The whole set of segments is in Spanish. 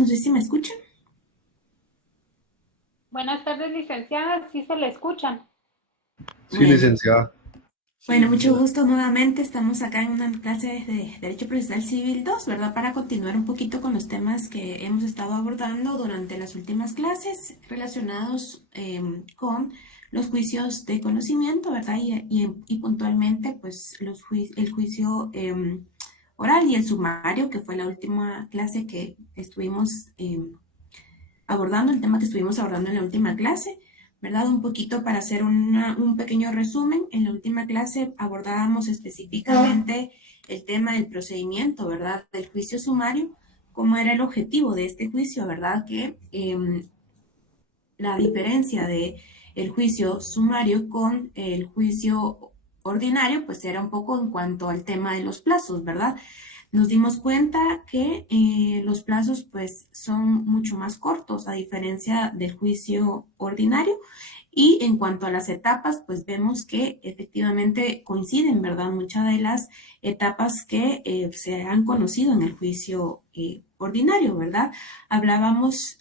no sé si me escuchan. Buenas tardes, licenciada. Sí se le escuchan. Sí, Bueno, licenciada. bueno, mucho gusto nuevamente. Estamos acá en una clase de Derecho Procesal Civil 2, ¿verdad? Para continuar un poquito con los temas que hemos estado abordando durante las últimas clases relacionados con los juicios de conocimiento, ¿verdad? Y puntualmente, pues, el juicio oral y el sumario, que fue la última clase que estuvimos abordando, el tema que estuvimos abordando en la última clase, ¿verdad? Un poquito para hacer un pequeño resumen. En la última clase abordábamos específicamente el tema del procedimiento, ¿verdad? Del juicio sumario, cómo era el objetivo de este juicio, ¿verdad? Que la diferencia de el juicio sumario con el juicio ordinario, pues era un poco en cuanto al tema de los plazos, ¿verdad? Nos dimos cuenta que los plazos pues son mucho más cortos a diferencia del juicio ordinario y en cuanto a las etapas pues vemos que efectivamente coinciden, ¿verdad? Muchas de las etapas que se han conocido en el juicio ordinario, ¿verdad? Hablábamos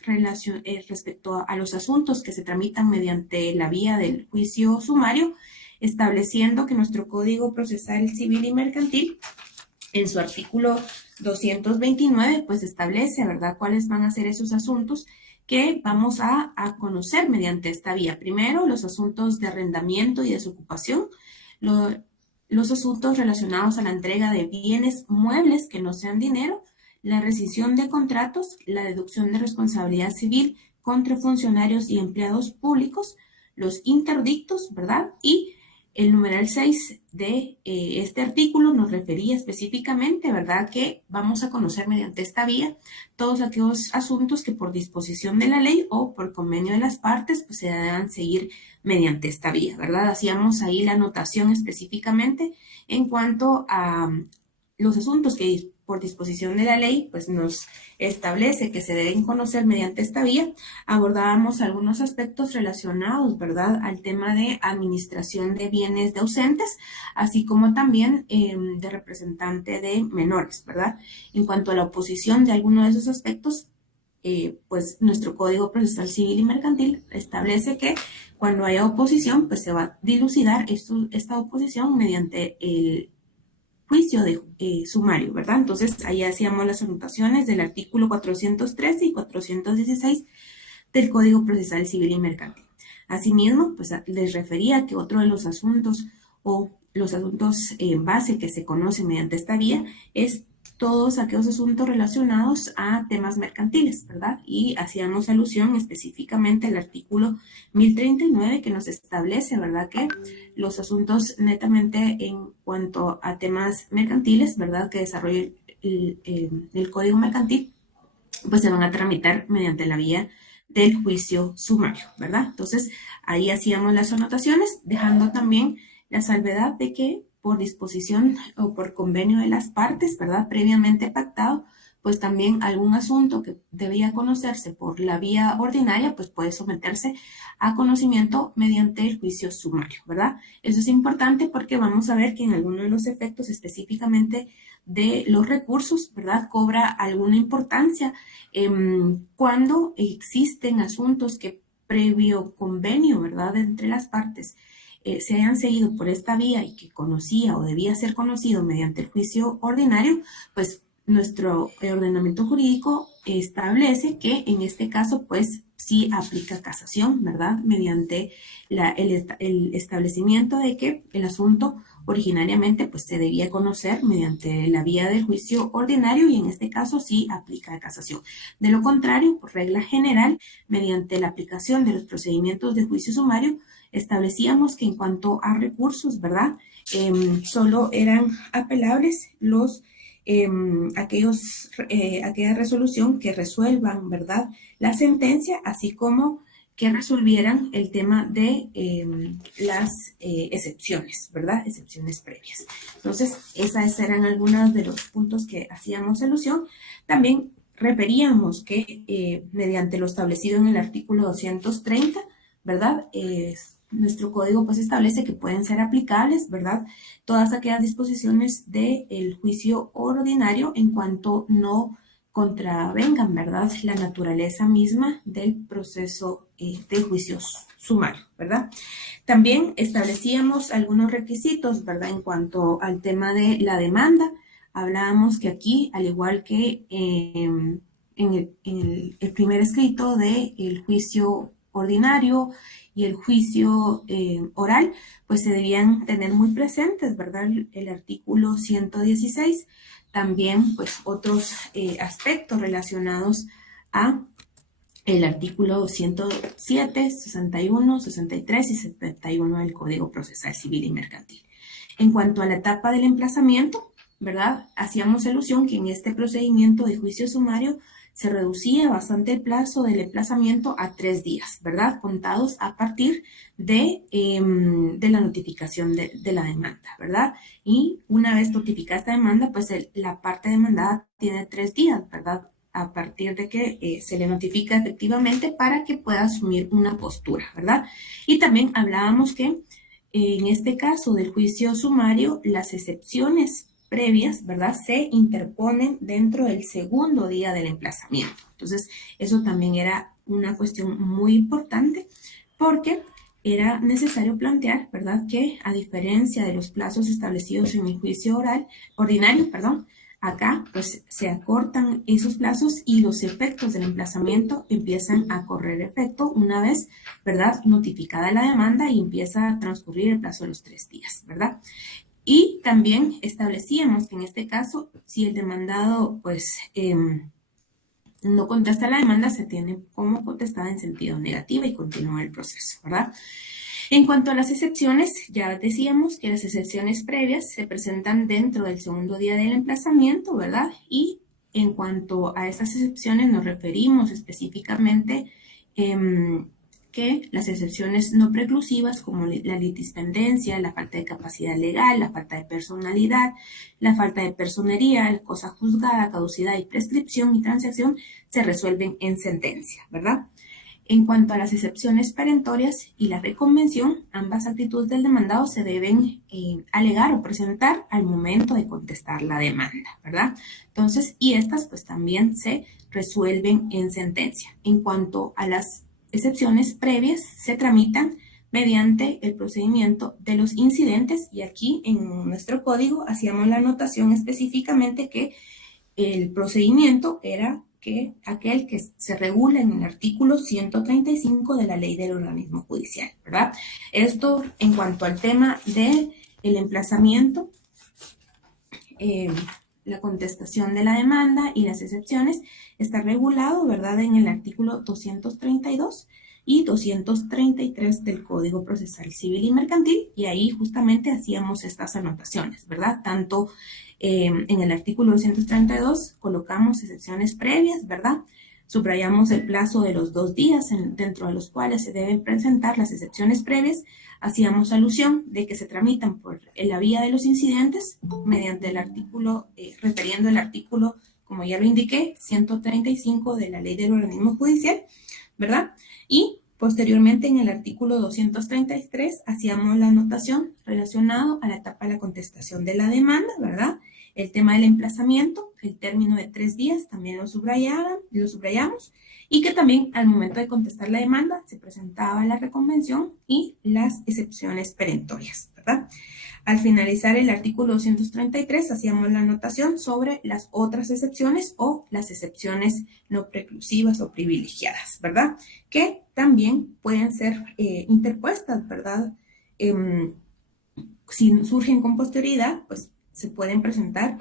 respecto a los asuntos que se tramitan mediante la vía del juicio sumario, estableciendo que nuestro Código Procesal Civil y Mercantil en su artículo 229, pues establece, ¿verdad?, cuáles van a ser esos asuntos que vamos a conocer mediante esta vía. Primero, los asuntos de arrendamiento y desocupación, lo, los asuntos relacionados a la entrega de bienes muebles que no sean dinero, la rescisión de contratos, la deducción de responsabilidad civil contra funcionarios y empleados públicos, los interdictos, ¿verdad? Y el numeral 6 de este artículo nos refería específicamente, ¿verdad?, que vamos a conocer mediante esta vía todos aquellos asuntos que por disposición de la ley o por convenio de las partes pues se deban seguir mediante esta vía, ¿verdad? Hacíamos ahí la anotación específicamente en cuanto a los asuntos que por disposición de la ley pues nos establece que se deben conocer mediante esta vía. Abordábamos algunos aspectos relacionados, ¿verdad?, al tema de administración de bienes de ausentes, así como también de representante de menores, ¿verdad? En cuanto a la oposición de alguno de esos aspectos, pues nuestro Código Procesal Civil y Mercantil establece que cuando haya oposición, pues se va a dilucidar esta oposición mediante el juicio de sumario, ¿verdad? Entonces, ahí hacíamos las anotaciones del artículo 413 y 416 del Código Procesal Civil y Mercantil. Asimismo, pues les refería que otro de los asuntos o los asuntos en base que se conocen mediante esta vía es todos aquellos asuntos relacionados a temas mercantiles, ¿verdad? Y hacíamos alusión específicamente al artículo 1039 que nos establece, ¿verdad?, que los asuntos netamente en cuanto a temas mercantiles, ¿verdad?, que desarrolla el Código Mercantil, pues se van a tramitar mediante la vía del juicio sumario, ¿verdad? Entonces, ahí hacíamos las anotaciones, dejando también la salvedad de que por disposición o por convenio de las partes, ¿verdad?, previamente pactado, pues también algún asunto que debía conocerse por la vía ordinaria, pues puede someterse a conocimiento mediante el juicio sumario, ¿verdad? Eso es importante porque vamos a ver que en algunos de los efectos específicamente de los recursos, ¿verdad?, cobra alguna importancia cuando existen asuntos que previo convenio, ¿verdad?, entre las partes se hayan seguido por esta vía y que conocía o debía ser conocido mediante el juicio ordinario, pues nuestro ordenamiento jurídico establece que en este caso, pues sí aplica casación, ¿verdad?, mediante el establecimiento de que el asunto originariamente pues se debía conocer mediante la vía del juicio ordinario y en este caso sí aplica la casación. De lo contrario, por regla general, mediante la aplicación de los procedimientos de juicio sumario, establecíamos que en cuanto a recursos, ¿verdad?, solo eran apelables aquella resolución que resuelvan, ¿verdad?, la sentencia, así como que resolvieran el tema de las excepciones, ¿verdad? Excepciones previas. Entonces, esas eran algunos de los puntos que hacíamos alusión. También referíamos que mediante lo establecido en el artículo 230, ¿verdad? Nuestro código pues establece que pueden ser aplicables, ¿verdad?, todas aquellas disposiciones del juicio ordinario en cuanto no contravengan, ¿verdad?, la naturaleza misma del proceso de juicios sumarios, ¿verdad? También establecíamos algunos requisitos, ¿verdad?, en cuanto al tema de la demanda. Hablábamos que aquí, al igual que en el primer escrito del juicio ordinario y el juicio oral, pues se debían tener muy presentes, ¿verdad?, el artículo 116. También, pues, otros aspectos relacionados a el artículo 107, 61, 63 y 71 del Código Procesal Civil y Mercantil. En cuanto a la etapa del emplazamiento, ¿verdad?, hacíamos alusión que en este procedimiento de juicio sumario se reducía bastante el plazo del emplazamiento a 3 días, ¿verdad?, contados a partir de la notificación de la demanda, ¿verdad? Y una vez notificada esta demanda, pues la parte demandada tiene 3 días, ¿verdad?, a partir de que se le notifica efectivamente para que pueda asumir una postura, ¿verdad? Y también hablábamos que en este caso del juicio sumario, las excepciones previas, ¿verdad?, se interponen dentro del segundo día del emplazamiento. Entonces, eso también era una cuestión muy importante porque era necesario plantear, ¿verdad?, que a diferencia de los plazos establecidos en el juicio ordinario, acá pues se acortan esos plazos y los efectos del emplazamiento empiezan a correr efecto una vez, ¿verdad?, notificada la demanda y empieza a transcurrir el plazo de los 3 días, ¿verdad? Y también establecíamos que en este caso, si el demandado pues no contesta la demanda, se tiene como contestada en sentido negativo y continúa el proceso, ¿verdad? En cuanto a las excepciones, ya decíamos que las excepciones previas se presentan dentro del segundo día del emplazamiento, ¿verdad? Y en cuanto a esas excepciones nos referimos específicamente que las excepciones no preclusivas como la litispendencia, la falta de capacidad legal, la falta de personalidad, la falta de personería, la cosa juzgada, caducidad y prescripción y transacción se resuelven en sentencia, ¿verdad? En cuanto a las excepciones perentorias y la reconvención, ambas actitudes del demandado se deben alegar o presentar al momento de contestar la demanda, ¿verdad? Entonces, y estas pues también se resuelven en sentencia. En cuanto a las excepciones previas, se tramitan mediante el procedimiento de los incidentes y aquí en nuestro código hacíamos la anotación específicamente que el procedimiento era aquel que se regula en el artículo 135 de la Ley del Organismo Judicial, ¿verdad? Esto en cuanto al tema del emplazamiento, la contestación de la demanda y las excepciones está regulado, ¿verdad?, en el artículo 232 y 233 del Código Procesal Civil y Mercantil, y ahí justamente hacíamos estas anotaciones, ¿verdad? Tanto en el artículo 232 colocamos excepciones previas, ¿verdad? Subrayamos el plazo de los 2 días dentro de los cuales se deben presentar las excepciones previas. Hacíamos alusión de que se tramitan por la vía de los incidentes mediante el artículo, refiriendo el artículo, como ya lo indiqué, 135 de la Ley del Organismo Judicial, ¿verdad? Y posteriormente en el artículo 233 hacíamos la anotación relacionado a la etapa de la contestación de la demanda, ¿verdad? El tema del emplazamiento, el término de 3 días, también lo subrayamos, y que también al momento de contestar la demanda se presentaba la reconvención y las excepciones perentorias, ¿verdad? Al finalizar el artículo 233 hacíamos la anotación sobre las otras excepciones o las excepciones no preclusivas o privilegiadas, ¿verdad? Que también pueden ser interpuestas, ¿verdad? Si surgen con posterioridad, pues se pueden presentar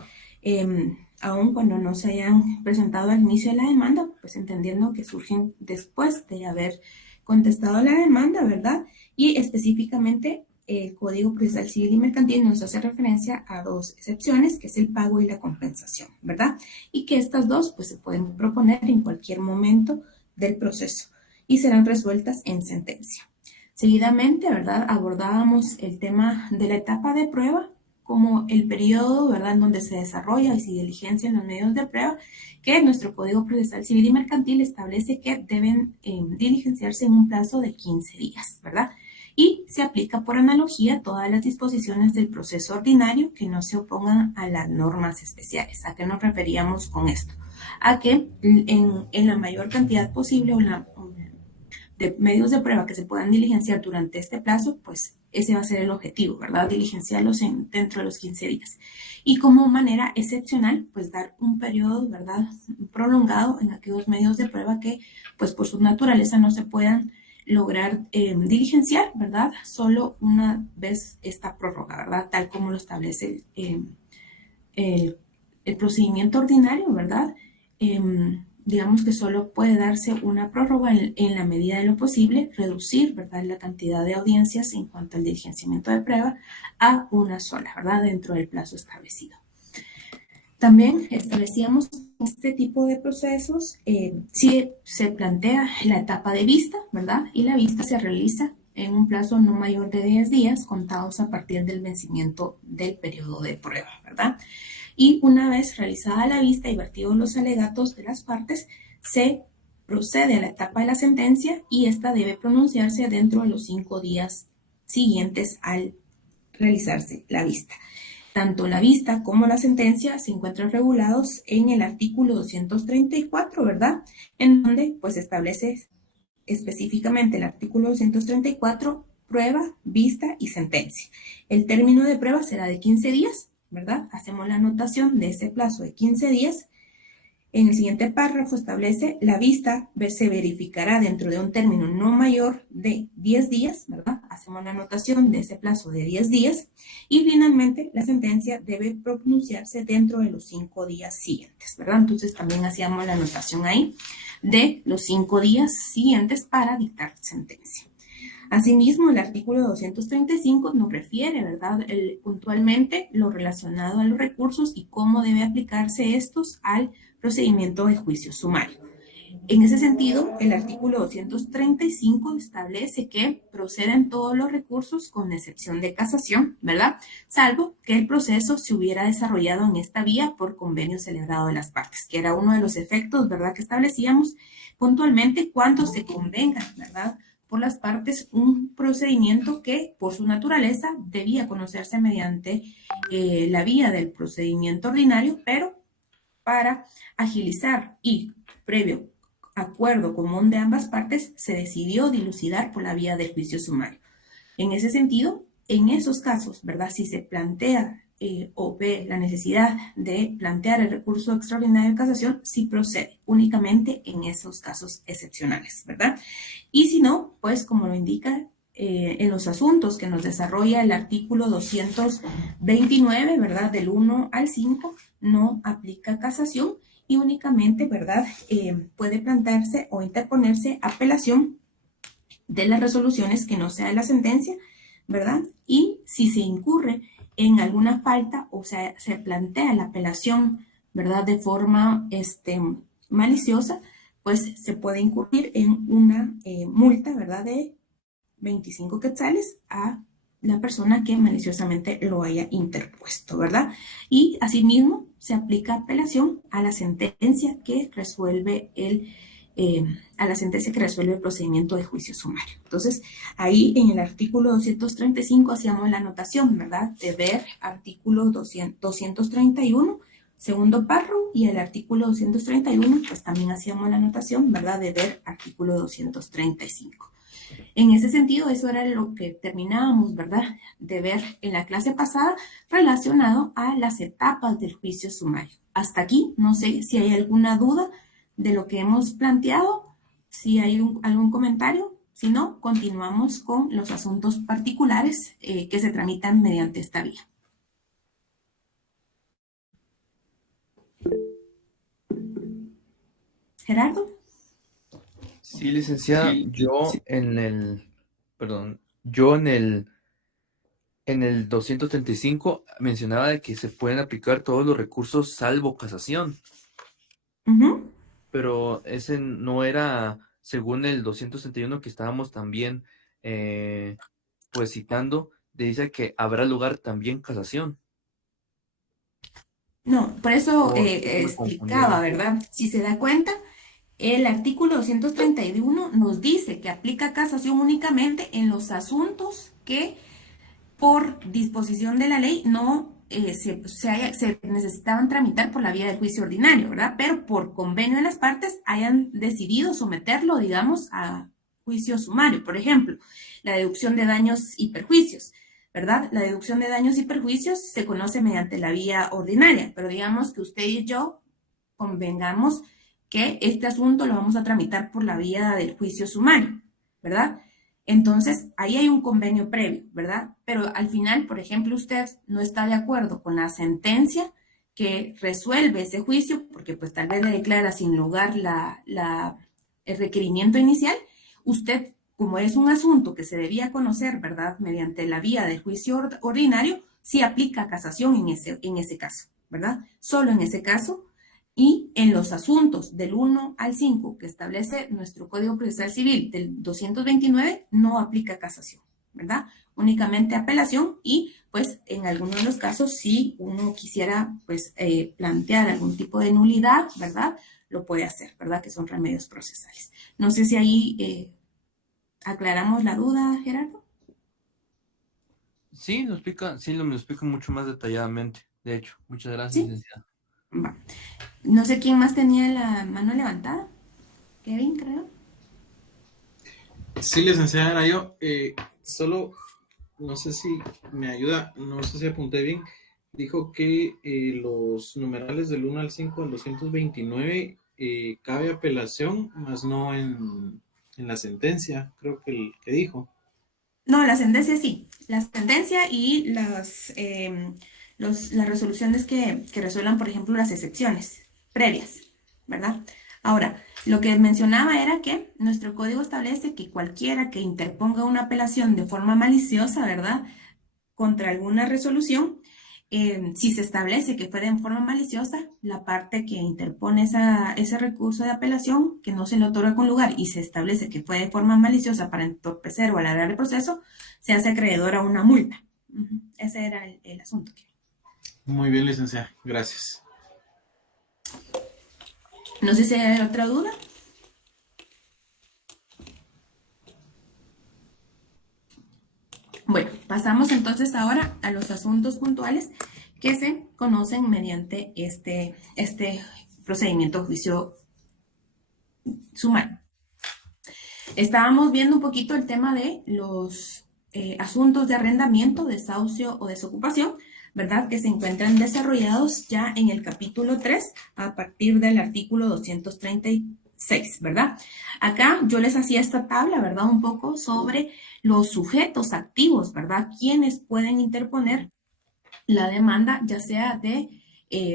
aun cuando no se hayan presentado al inicio de la demanda, pues entendiendo que surgen después de haber contestado la demanda, ¿verdad? Y específicamente el Código Procesal Civil y Mercantil nos hace referencia a 2 excepciones, que es el pago y la compensación, ¿verdad? Y que estas 2 pues se pueden proponer en cualquier momento del proceso y serán resueltas en sentencia. Seguidamente, ¿verdad?, abordábamos el tema de la etapa de prueba como el periodo, ¿verdad?, en donde se desarrolla y se diligencian los medios de prueba, que nuestro Código Procesal Civil y Mercantil establece que deben diligenciarse en un plazo de 15 días, ¿verdad? Y se aplica por analogía todas las disposiciones del proceso ordinario que no se opongan a las normas especiales. ¿A qué nos referíamos con esto? a que en la mayor cantidad posible de medios de prueba que se puedan diligenciar durante este plazo, pues ese va a ser el objetivo, ¿verdad? Diligenciarlos dentro de los 15 días. Y como manera excepcional, pues dar un periodo, ¿verdad? Prolongado en aquellos medios de prueba que, pues por su naturaleza no se puedan lograr diligenciar, ¿verdad? Solo una vez esta prórroga, ¿verdad? Tal como lo establece el, el procedimiento ordinario, ¿verdad? Digamos que solo puede darse una prórroga en la medida de lo posible, reducir, ¿verdad?, la cantidad de audiencias en cuanto al diligenciamiento de prueba a una sola, ¿verdad?, dentro del plazo establecido. También establecíamos este tipo de procesos si se plantea la etapa de vista, ¿verdad? Y la vista se realiza en un plazo no mayor de 10 días contados a partir del vencimiento del periodo de prueba, ¿verdad? Y una vez realizada la vista y vertidos los alegatos de las partes, se procede a la etapa de la sentencia y esta debe pronunciarse dentro de los 5 días siguientes al realizarse la vista. Tanto la vista como la sentencia se encuentran regulados en el artículo 234, ¿verdad? En donde pues establece específicamente el artículo 234, prueba, vista y sentencia. El término de prueba será de 15 días, ¿verdad? Hacemos la anotación de ese plazo de 15 días. En el siguiente párrafo establece la vista se verificará dentro de un término no mayor de 10 días, ¿verdad? Hacemos la anotación de ese plazo de 10 días y finalmente la sentencia debe pronunciarse dentro de los 5 días siguientes, ¿verdad? Entonces también hacíamos la anotación ahí de los 5 días siguientes para dictar sentencia. Asimismo, el artículo 235 nos refiere, ¿verdad?, puntualmente lo relacionado a los recursos y cómo debe aplicarse estos al procedimiento de juicio sumario. En ese sentido, el artículo 235 establece que proceden todos los recursos con excepción de casación, ¿verdad? Salvo que el proceso se hubiera desarrollado en esta vía por convenio celebrado de las partes, que era uno de los efectos, ¿verdad?, que establecíamos puntualmente cuando se convenga, ¿verdad?, por las partes un procedimiento que por su naturaleza debía conocerse mediante la vía del procedimiento ordinario, pero para agilizar y previo acuerdo común de ambas partes se decidió dilucidar por la vía del juicio sumario. En ese sentido, en esos casos, ¿verdad?, si se plantea o ve la necesidad de plantear el recurso extraordinario de casación, sí procede únicamente en esos casos excepcionales, ¿verdad? Y si no, pues como lo indica en los asuntos que nos desarrolla el artículo 229, ¿verdad?, del 1 al 5, no aplica casación y únicamente, ¿verdad?, puede plantearse o interponerse apelación de las resoluciones que no sea de la sentencia, ¿verdad? Y si se incurre en alguna falta o sea, se plantea la apelación, ¿verdad?, de forma maliciosa, pues se puede incurrir en una multa, ¿verdad?, de 25 quetzales a la persona que maliciosamente lo haya interpuesto, ¿verdad? Y asimismo se aplica apelación a la sentencia que resuelve el procedimiento de juicio sumario. Entonces, ahí en el artículo 235 hacíamos la anotación, ¿verdad?, de ver artículo 231, segundo párrafo, y el artículo 231, pues también hacíamos la anotación, ¿verdad?, de ver artículo 235. En ese sentido, eso era lo que terminábamos, ¿verdad?, de ver en la clase pasada relacionado a las etapas del juicio sumario. Hasta aquí, no sé si hay alguna duda de lo que hemos planteado, si hay algún comentario. Si no, continuamos con los asuntos particulares que se tramitan mediante esta vía. Gerardo. Sí, licenciada, yo en el 235 mencionaba de que se pueden aplicar todos los recursos salvo casación, pero ese no era, según el 231 que estábamos también pues citando, dice que habrá lugar también casación. No, por eso Me confundieron explicaba, un poco. ¿verdad? Si se da cuenta, el artículo 231 nos dice que aplica casación únicamente en los asuntos que por disposición de la ley no se necesitaban tramitar por la vía del juicio ordinario, ¿verdad? Pero por convenio de las partes hayan decidido someterlo, digamos, a juicio sumario. Por ejemplo, la deducción de daños y perjuicios, ¿verdad? La deducción de daños y perjuicios se conoce mediante la vía ordinaria, pero digamos que usted y yo convengamos que este asunto lo vamos a tramitar por la vía del juicio sumario, ¿verdad? Entonces, ahí hay un convenio previo, ¿verdad? Pero al final, por ejemplo, usted no está de acuerdo con la sentencia que resuelve ese juicio, porque pues tal vez le declara sin lugar el requerimiento inicial. Usted, como es un asunto que se debía conocer, ¿verdad? Mediante la vía del juicio ordinario, sí aplica casación en ese caso, ¿verdad? Solo en ese caso. Y en los asuntos del 1 al 5 que establece nuestro Código Procesal Civil del 229 no aplica casación, ¿verdad? Únicamente apelación y pues en algunos de los casos si uno quisiera pues plantear algún tipo de nulidad, ¿verdad? Lo puede hacer, ¿verdad? Que son remedios procesales. No sé si ahí aclaramos la duda, Gerardo. Sí, me lo explica mucho más detalladamente. De hecho, muchas gracias, Sí. licenciada. Va. No sé quién más tenía la mano levantada. Kevin, creo. Sí, licenciada, era yo. Solo, no sé si me ayuda, no sé si apunté bien. Dijo que los numerales del 1 al 5 del 229 cabe apelación, más no en la sentencia, creo que dijo. No, la sentencia sí. La sentencia y las resoluciones que resuelvan, por ejemplo, las excepciones previas, ¿verdad? Ahora, lo que mencionaba era que nuestro código establece que cualquiera que interponga una apelación de forma maliciosa, ¿verdad? Contra alguna resolución, si se establece que fue de forma maliciosa, la parte que interpone ese recurso de apelación, que no se le otorga con lugar, y se establece que fue de forma maliciosa para entorpecer o alargar el proceso, se hace acreedor a una multa. Ese era el asunto. Muy bien, licenciada, gracias. No sé si hay otra duda. Bueno, pasamos entonces ahora a los asuntos puntuales que se conocen mediante este procedimiento de juicio sumario. Estábamos viendo un poquito el tema de los asuntos de arrendamiento, desahucio o desocupación, ¿verdad? Que se encuentran desarrollados ya en el capítulo 3 a partir del artículo 236, ¿verdad? Acá yo les hacía esta tabla, ¿verdad? Un poco sobre los sujetos activos, ¿verdad? Quienes pueden interponer la demanda, ya sea de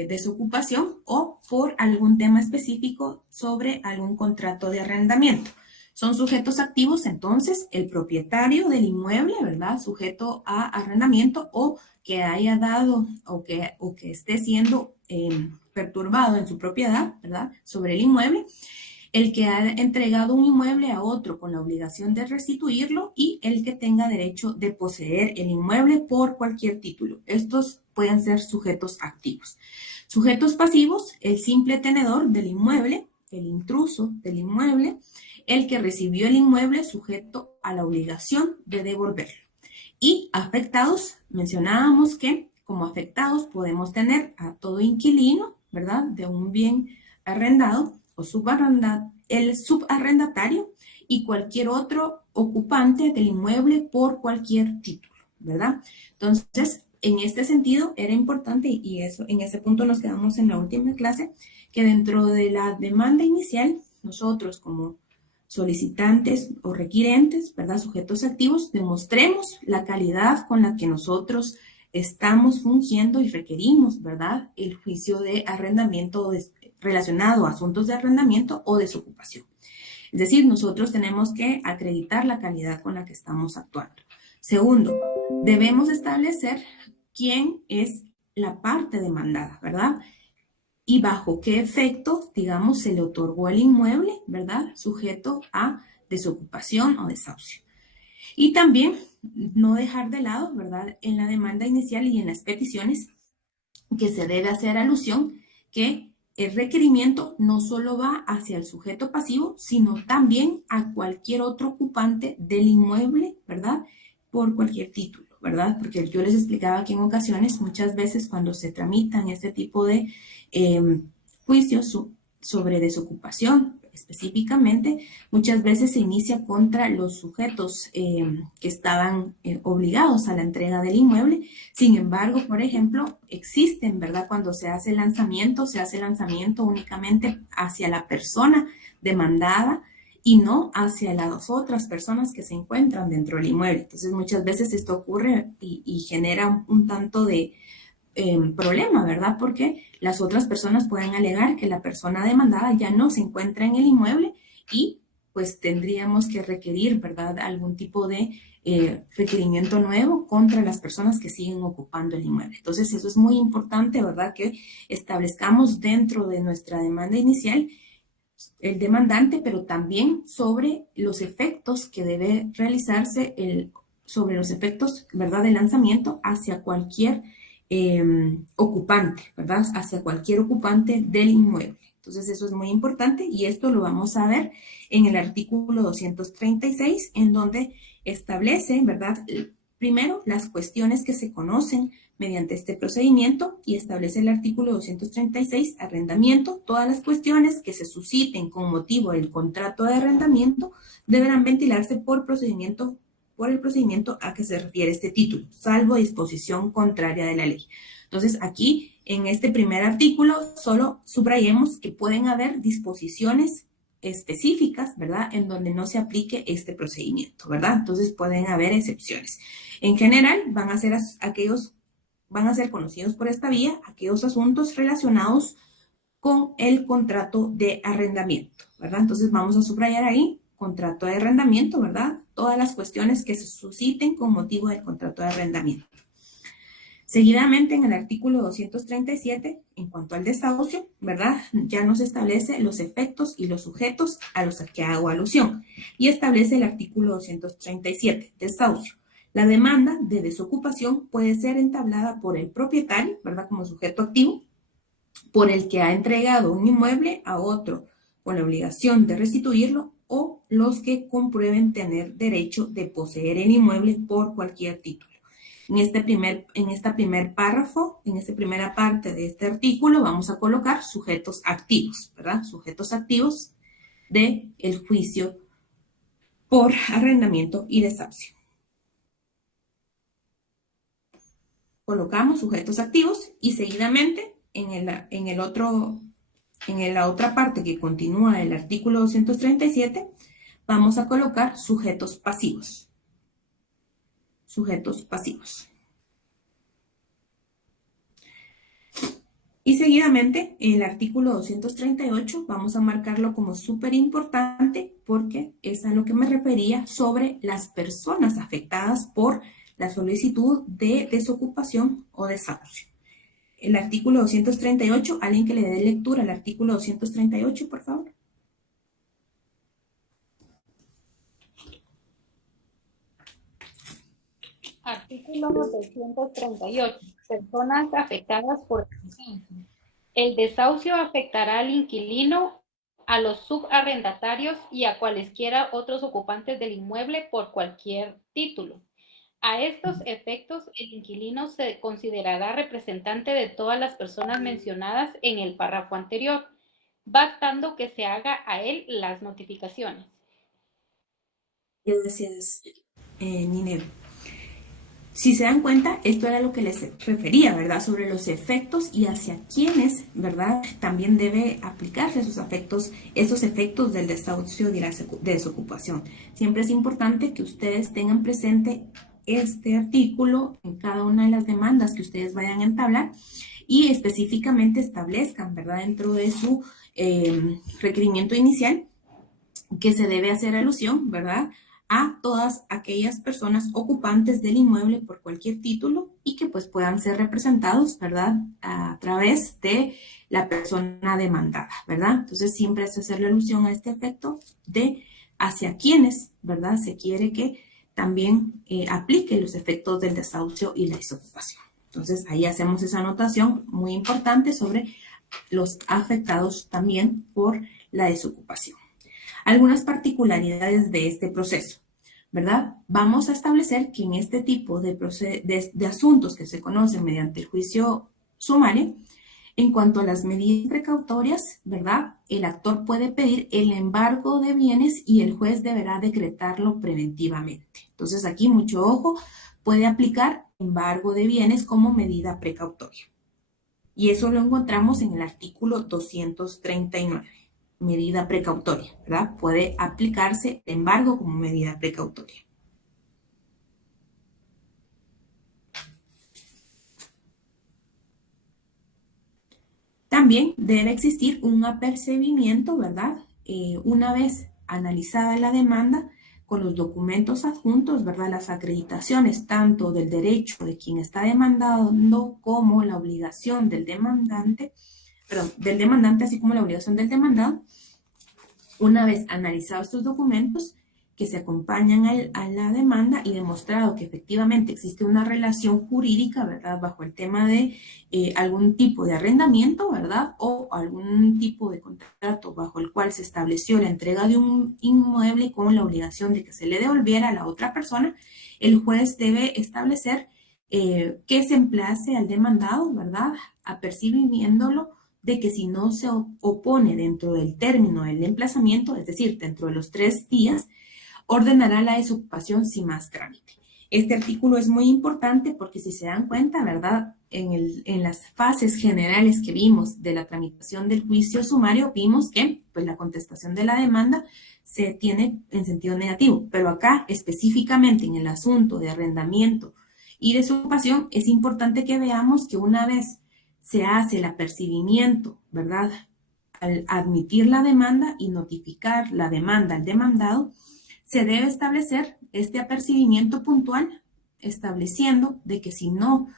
desocupación o por algún tema específico sobre algún contrato de arrendamiento. Son sujetos activos, entonces, el propietario del inmueble, ¿verdad? Sujeto a arrendamiento o que haya dado o que esté siendo perturbado en su propiedad, ¿verdad? Sobre el inmueble, el que ha entregado un inmueble a otro con la obligación de restituirlo y el que tenga derecho de poseer el inmueble por cualquier título. Estos pueden ser sujetos activos. Sujetos pasivos, el simple tenedor del inmueble, el intruso del inmueble, el que recibió el inmueble sujeto a la obligación de devolverlo. Y afectados, mencionábamos que como afectados podemos tener a todo inquilino, ¿verdad? De un bien arrendado o el subarrendatario y cualquier otro ocupante del inmueble por cualquier título, ¿verdad? Entonces, en este sentido, era importante, y eso, en ese punto nos quedamos en la última clase, que dentro de la demanda inicial, nosotros como solicitantes o requirentes, ¿verdad? Sujetos activos, demostremos la calidad con la que nosotros estamos fungiendo y requerimos, ¿verdad? El juicio de arrendamiento relacionado a asuntos de arrendamiento o desocupación. Es decir, nosotros tenemos que acreditar la calidad con la que estamos actuando. Segundo, debemos establecer quién es la parte demandada, ¿verdad? Y bajo qué efecto, digamos, se le otorgó el inmueble, ¿verdad? Sujeto a desocupación o desahucio. Y también no dejar de lado, ¿verdad? En la demanda inicial y en las peticiones que se debe hacer alusión que el requerimiento no solo va hacia el sujeto pasivo, sino también a cualquier otro ocupante del inmueble, ¿verdad? Por cualquier título, ¿verdad? Porque yo les explicaba que en ocasiones, muchas veces cuando se tramitan este tipo de juicios sobre desocupación, específicamente, muchas veces se inicia contra los sujetos que estaban obligados a la entrega del inmueble. Sin embargo, por ejemplo, existen, ¿verdad? Cuando se hace lanzamiento únicamente hacia la persona demandada y no hacia las otras personas que se encuentran dentro del inmueble. Entonces, muchas veces esto ocurre y genera un tanto de problema, ¿verdad? Porque las otras personas pueden alegar que la persona demandada ya no se encuentra en el inmueble y pues tendríamos que requerir, ¿verdad? Algún tipo de requerimiento nuevo contra las personas que siguen ocupando el inmueble. Entonces, eso es muy importante, ¿verdad? Que establezcamos dentro de nuestra demanda inicial el demandante, pero también sobre los efectos que debe realizarse, sobre los efectos, ¿verdad?, de lanzamiento hacia cualquier ocupante, ¿verdad? Hacia cualquier ocupante del inmueble. Entonces, eso es muy importante y esto lo vamos a ver en el artículo 236, en donde establece, ¿verdad?, primero las cuestiones que se conocen mediante este procedimiento y establece el artículo 236, arrendamiento. Todas las cuestiones que se susciten con motivo del contrato de arrendamiento deberán ventilarse por el procedimiento a que se refiere este título, salvo disposición contraria de la ley. Entonces, aquí, en este primer artículo, solo subrayemos que pueden haber disposiciones específicas, ¿verdad?, en donde no se aplique este procedimiento, ¿verdad? Entonces, pueden haber excepciones. En general, van a ser conocidos por esta vía aquellos asuntos relacionados con el contrato de arrendamiento, ¿verdad? Entonces, vamos a subrayar ahí contrato de arrendamiento, ¿verdad? Todas las cuestiones que se susciten con motivo del contrato de arrendamiento. Seguidamente, en el artículo 237, en cuanto al desahucio, ¿verdad?, ya nos establece los efectos y los sujetos a los que hago alusión. Y establece el artículo 237, desahucio. La demanda de desocupación puede ser entablada por el propietario, ¿verdad?, como sujeto activo, por el que ha entregado un inmueble a otro con la obligación de restituirlo, o los que comprueben tener derecho de poseer el inmueble por cualquier título. En esta primera parte de este artículo vamos a colocar sujetos activos, ¿verdad? Sujetos activos del juicio por arrendamiento y desahucio. Colocamos sujetos activos y seguidamente en la otra parte que continúa el artículo 237 vamos a colocar sujetos pasivos. Sujetos pasivos. Y seguidamente, en el artículo 238 vamos a marcarlo como súper importante porque es a lo que me refería sobre las personas afectadas por la solicitud de desocupación o desahucio. El artículo 238, alguien que le dé lectura al artículo 238, por favor. Artículo 238. Personas afectadas por el desahucio. El desahucio afectará al inquilino, a los subarrendatarios y a cualesquiera otros ocupantes del inmueble por cualquier título. A estos efectos, el inquilino se considerará representante de todas las personas mencionadas en el párrafo anterior, bastando que se haga a él las notificaciones. Gracias, Ninel. Si se dan cuenta, esto era lo que les refería, ¿verdad? Sobre los efectos y hacia quiénes, ¿verdad?, también debe aplicarse esos efectos del desahucio y la desocupación. Siempre es importante que ustedes tengan presente este artículo en cada una de las demandas que ustedes vayan a entablar y específicamente establezcan, ¿verdad?, dentro de su requerimiento inicial que se debe hacer alusión, ¿verdad?, a todas aquellas personas ocupantes del inmueble por cualquier título y que pues puedan ser representados, ¿verdad?, a través de la persona demandada, ¿verdad? Entonces siempre es hacerle alusión a este efecto de hacia quienes, ¿verdad?, se quiere que también aplique los efectos del desahucio y la desocupación. Entonces ahí hacemos esa anotación muy importante sobre los afectados también por la desocupación. Algunas particularidades de este proceso. ¿verdad? Vamos a establecer que en este tipo de asuntos que se conocen mediante el juicio sumario, en cuanto a las medidas precautorias, ¿verdad? El actor puede pedir el embargo de bienes y el juez deberá decretarlo preventivamente. Entonces aquí mucho ojo, puede aplicar embargo de bienes como medida precautoria. Y eso lo encontramos en el artículo 239, medida precautoria, ¿verdad? Puede aplicarse el embargo como medida precautoria. También debe existir un apercibimiento, ¿verdad? Una vez analizada la demanda, con los documentos adjuntos, ¿verdad? Las acreditaciones tanto del derecho de quien está demandando como la obligación del demandante, así como la obligación del demandado. Una vez analizados estos documentos que se acompañan a la demanda y demostrado que efectivamente existe una relación jurídica, ¿verdad? Bajo el tema de algún tipo de arrendamiento, ¿verdad? O algún tipo de contrato bajo el cual se estableció la entrega de un inmueble con la obligación de que se le devolviera a la otra persona, el juez debe establecer que se emplace al demandado, ¿verdad? Apercibiéndolo de que si no se opone dentro del término del emplazamiento, es decir, dentro de los 3 días, ordenará la desocupación sin más trámite. Este artículo es muy importante porque si se dan cuenta, ¿verdad? En las fases generales que vimos de la tramitación del juicio sumario, vimos que pues, la contestación de la demanda se tiene en sentido negativo, pero acá específicamente en el asunto de arrendamiento y desocupación, es importante que veamos que una vez se hace el apercibimiento, ¿verdad? Al admitir la demanda y notificar la demanda al demandado, se debe establecer este apercibimiento puntual, estableciendo de que si no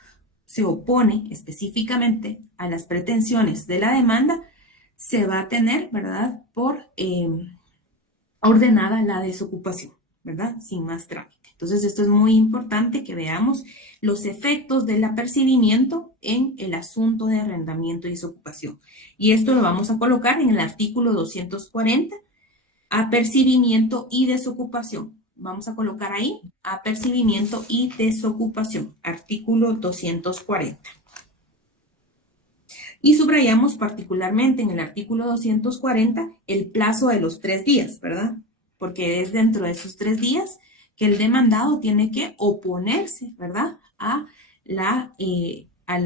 se opone específicamente a las pretensiones de la demanda, se va a tener, ¿verdad?, por ordenada la desocupación, ¿verdad?, sin más trámite. Entonces, esto es muy importante que veamos los efectos del apercibimiento en el asunto de arrendamiento y desocupación. Y esto lo vamos a colocar en el artículo 240, apercibimiento y desocupación. Vamos a colocar ahí apercibimiento y desocupación, artículo 240. Y subrayamos particularmente en el artículo 240 el plazo de los 3 días, ¿verdad? Porque es dentro de esos 3 días que el demandado tiene que oponerse, ¿verdad? A la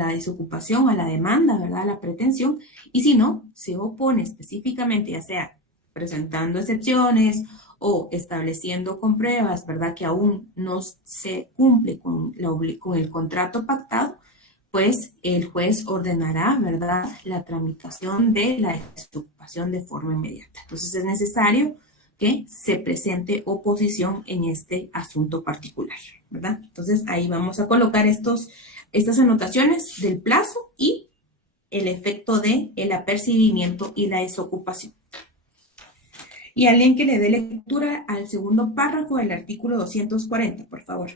desocupación, a la demanda, ¿verdad? A la pretensión. Y si no, se opone específicamente, ya sea presentando excepciones o estableciendo con pruebas, ¿verdad? Que aún no se cumple con el contrato pactado, pues el juez ordenará, ¿verdad?, la tramitación de la desocupación de forma inmediata. Entonces es necesario que se presente oposición en este asunto particular, ¿verdad? Entonces ahí vamos a colocar estas anotaciones del plazo y el efecto de el apercibimiento y la desocupación. Y alguien que le dé lectura al segundo párrafo del artículo 240, por favor.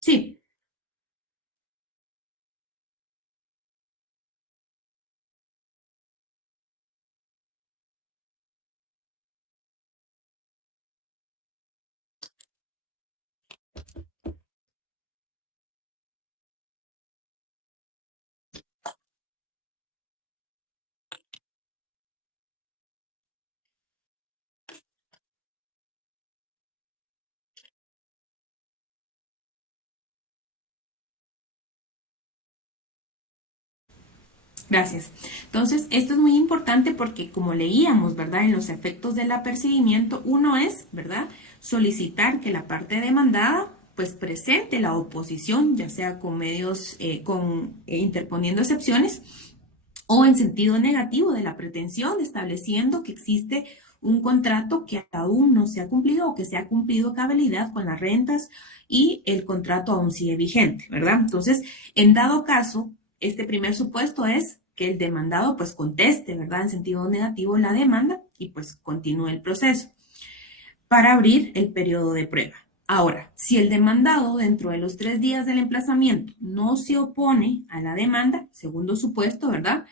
Sí. Gracias. Entonces, esto es muy importante porque como leíamos, ¿verdad? En los efectos del apercibimiento, uno es, ¿verdad?, solicitar que la parte demandada pues presente la oposición, ya sea con medios, interponiendo excepciones o en sentido negativo de la pretensión, estableciendo que existe un contrato que aún no se ha cumplido o que se ha cumplido cabalidad con las rentas y el contrato aún sigue vigente, ¿verdad? Entonces, en dado caso, este primer supuesto es que el demandado pues conteste, ¿verdad? En sentido negativo la demanda y pues continúe el proceso para abrir el periodo de prueba. Ahora, si el demandado dentro de los 3 días del emplazamiento no se opone a la demanda, segundo supuesto, ¿verdad?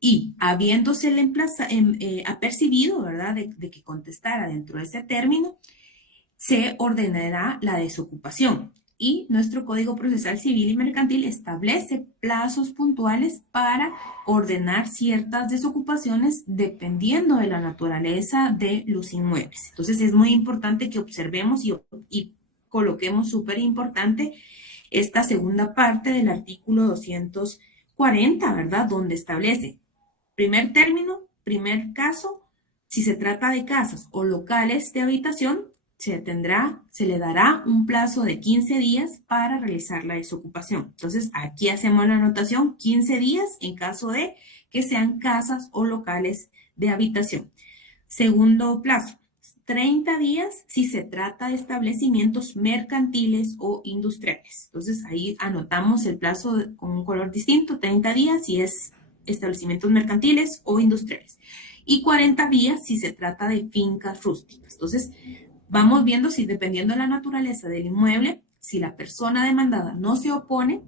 Y habiéndose apercibido, ¿verdad? De que contestara dentro de ese término, se ordenará la desocupación. Y nuestro Código Procesal Civil y Mercantil establece plazos puntuales para ordenar ciertas desocupaciones dependiendo de la naturaleza de los inmuebles. Entonces es muy importante que observemos y coloquemos súper importante esta segunda parte del artículo 240, ¿verdad? Donde establece primer término, primer caso, si se trata de casas o locales de habitación, se le dará un plazo de 15 días para realizar la desocupación. Entonces, aquí hacemos la anotación 15 días en caso de que sean casas o locales de habitación. Segundo plazo, 30 días si se trata de establecimientos mercantiles o industriales. Entonces, ahí anotamos el plazo con un color distinto, 30 días si es establecimientos mercantiles o industriales. Y 40 días si se trata de fincas rústicas. Entonces, vamos viendo si dependiendo de la naturaleza del inmueble, si la persona demandada no se opone,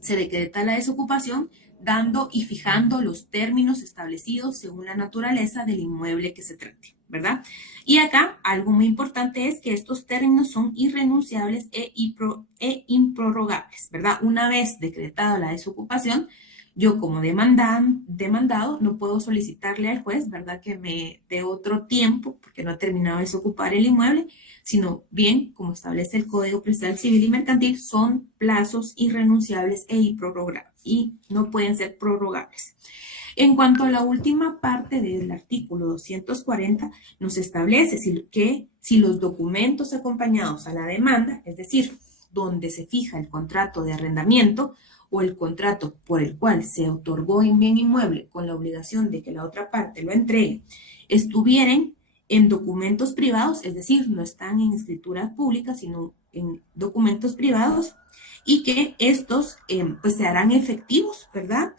se decreta la desocupación dando y fijando los términos establecidos según la naturaleza del inmueble que se trate, ¿verdad? Y acá algo muy importante es que estos términos son irrenunciables e improrrogables, ¿verdad? Una vez decretada la desocupación, yo como demandado no puedo solicitarle al juez, ¿verdad? Que me dé otro tiempo porque no ha terminado de desocupar el inmueble, sino bien, como establece el Código Procesal Civil y Mercantil, son plazos irrenunciables e improrrogables y no pueden ser prorrogables. En cuanto a la última parte del artículo 240, nos establece que si los documentos acompañados a la demanda, es decir, donde se fija el contrato de arrendamiento o el contrato por el cual se otorgó un bien inmueble con la obligación de que la otra parte lo entregue, estuvieran en documentos privados, es decir, no están en escrituras públicas, sino en documentos privados, y que estos pues se harán efectivos, ¿verdad?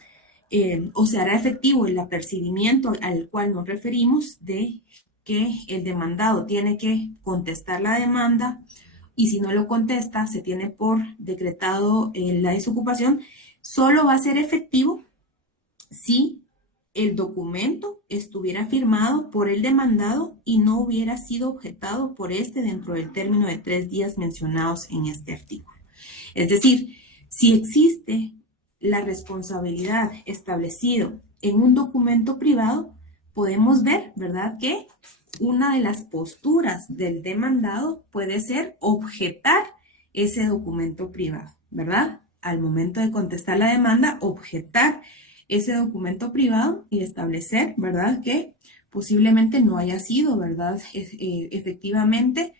O se hará efectivo el apercibimiento al cual nos referimos de que el demandado tiene que contestar la demanda y si no lo contesta, se tiene por decretado la desocupación, solo va a ser efectivo si el documento estuviera firmado por el demandado y no hubiera sido objetado por este dentro del término de 3 días mencionados en este artículo. Es decir, si existe la responsabilidad establecido en un documento privado, podemos ver, ¿verdad?, que una de las posturas del demandado puede ser objetar ese documento privado, ¿verdad? Al momento de contestar la demanda, objetar ese documento privado y establecer, ¿verdad?, que posiblemente no haya sido, ¿verdad?, efectivamente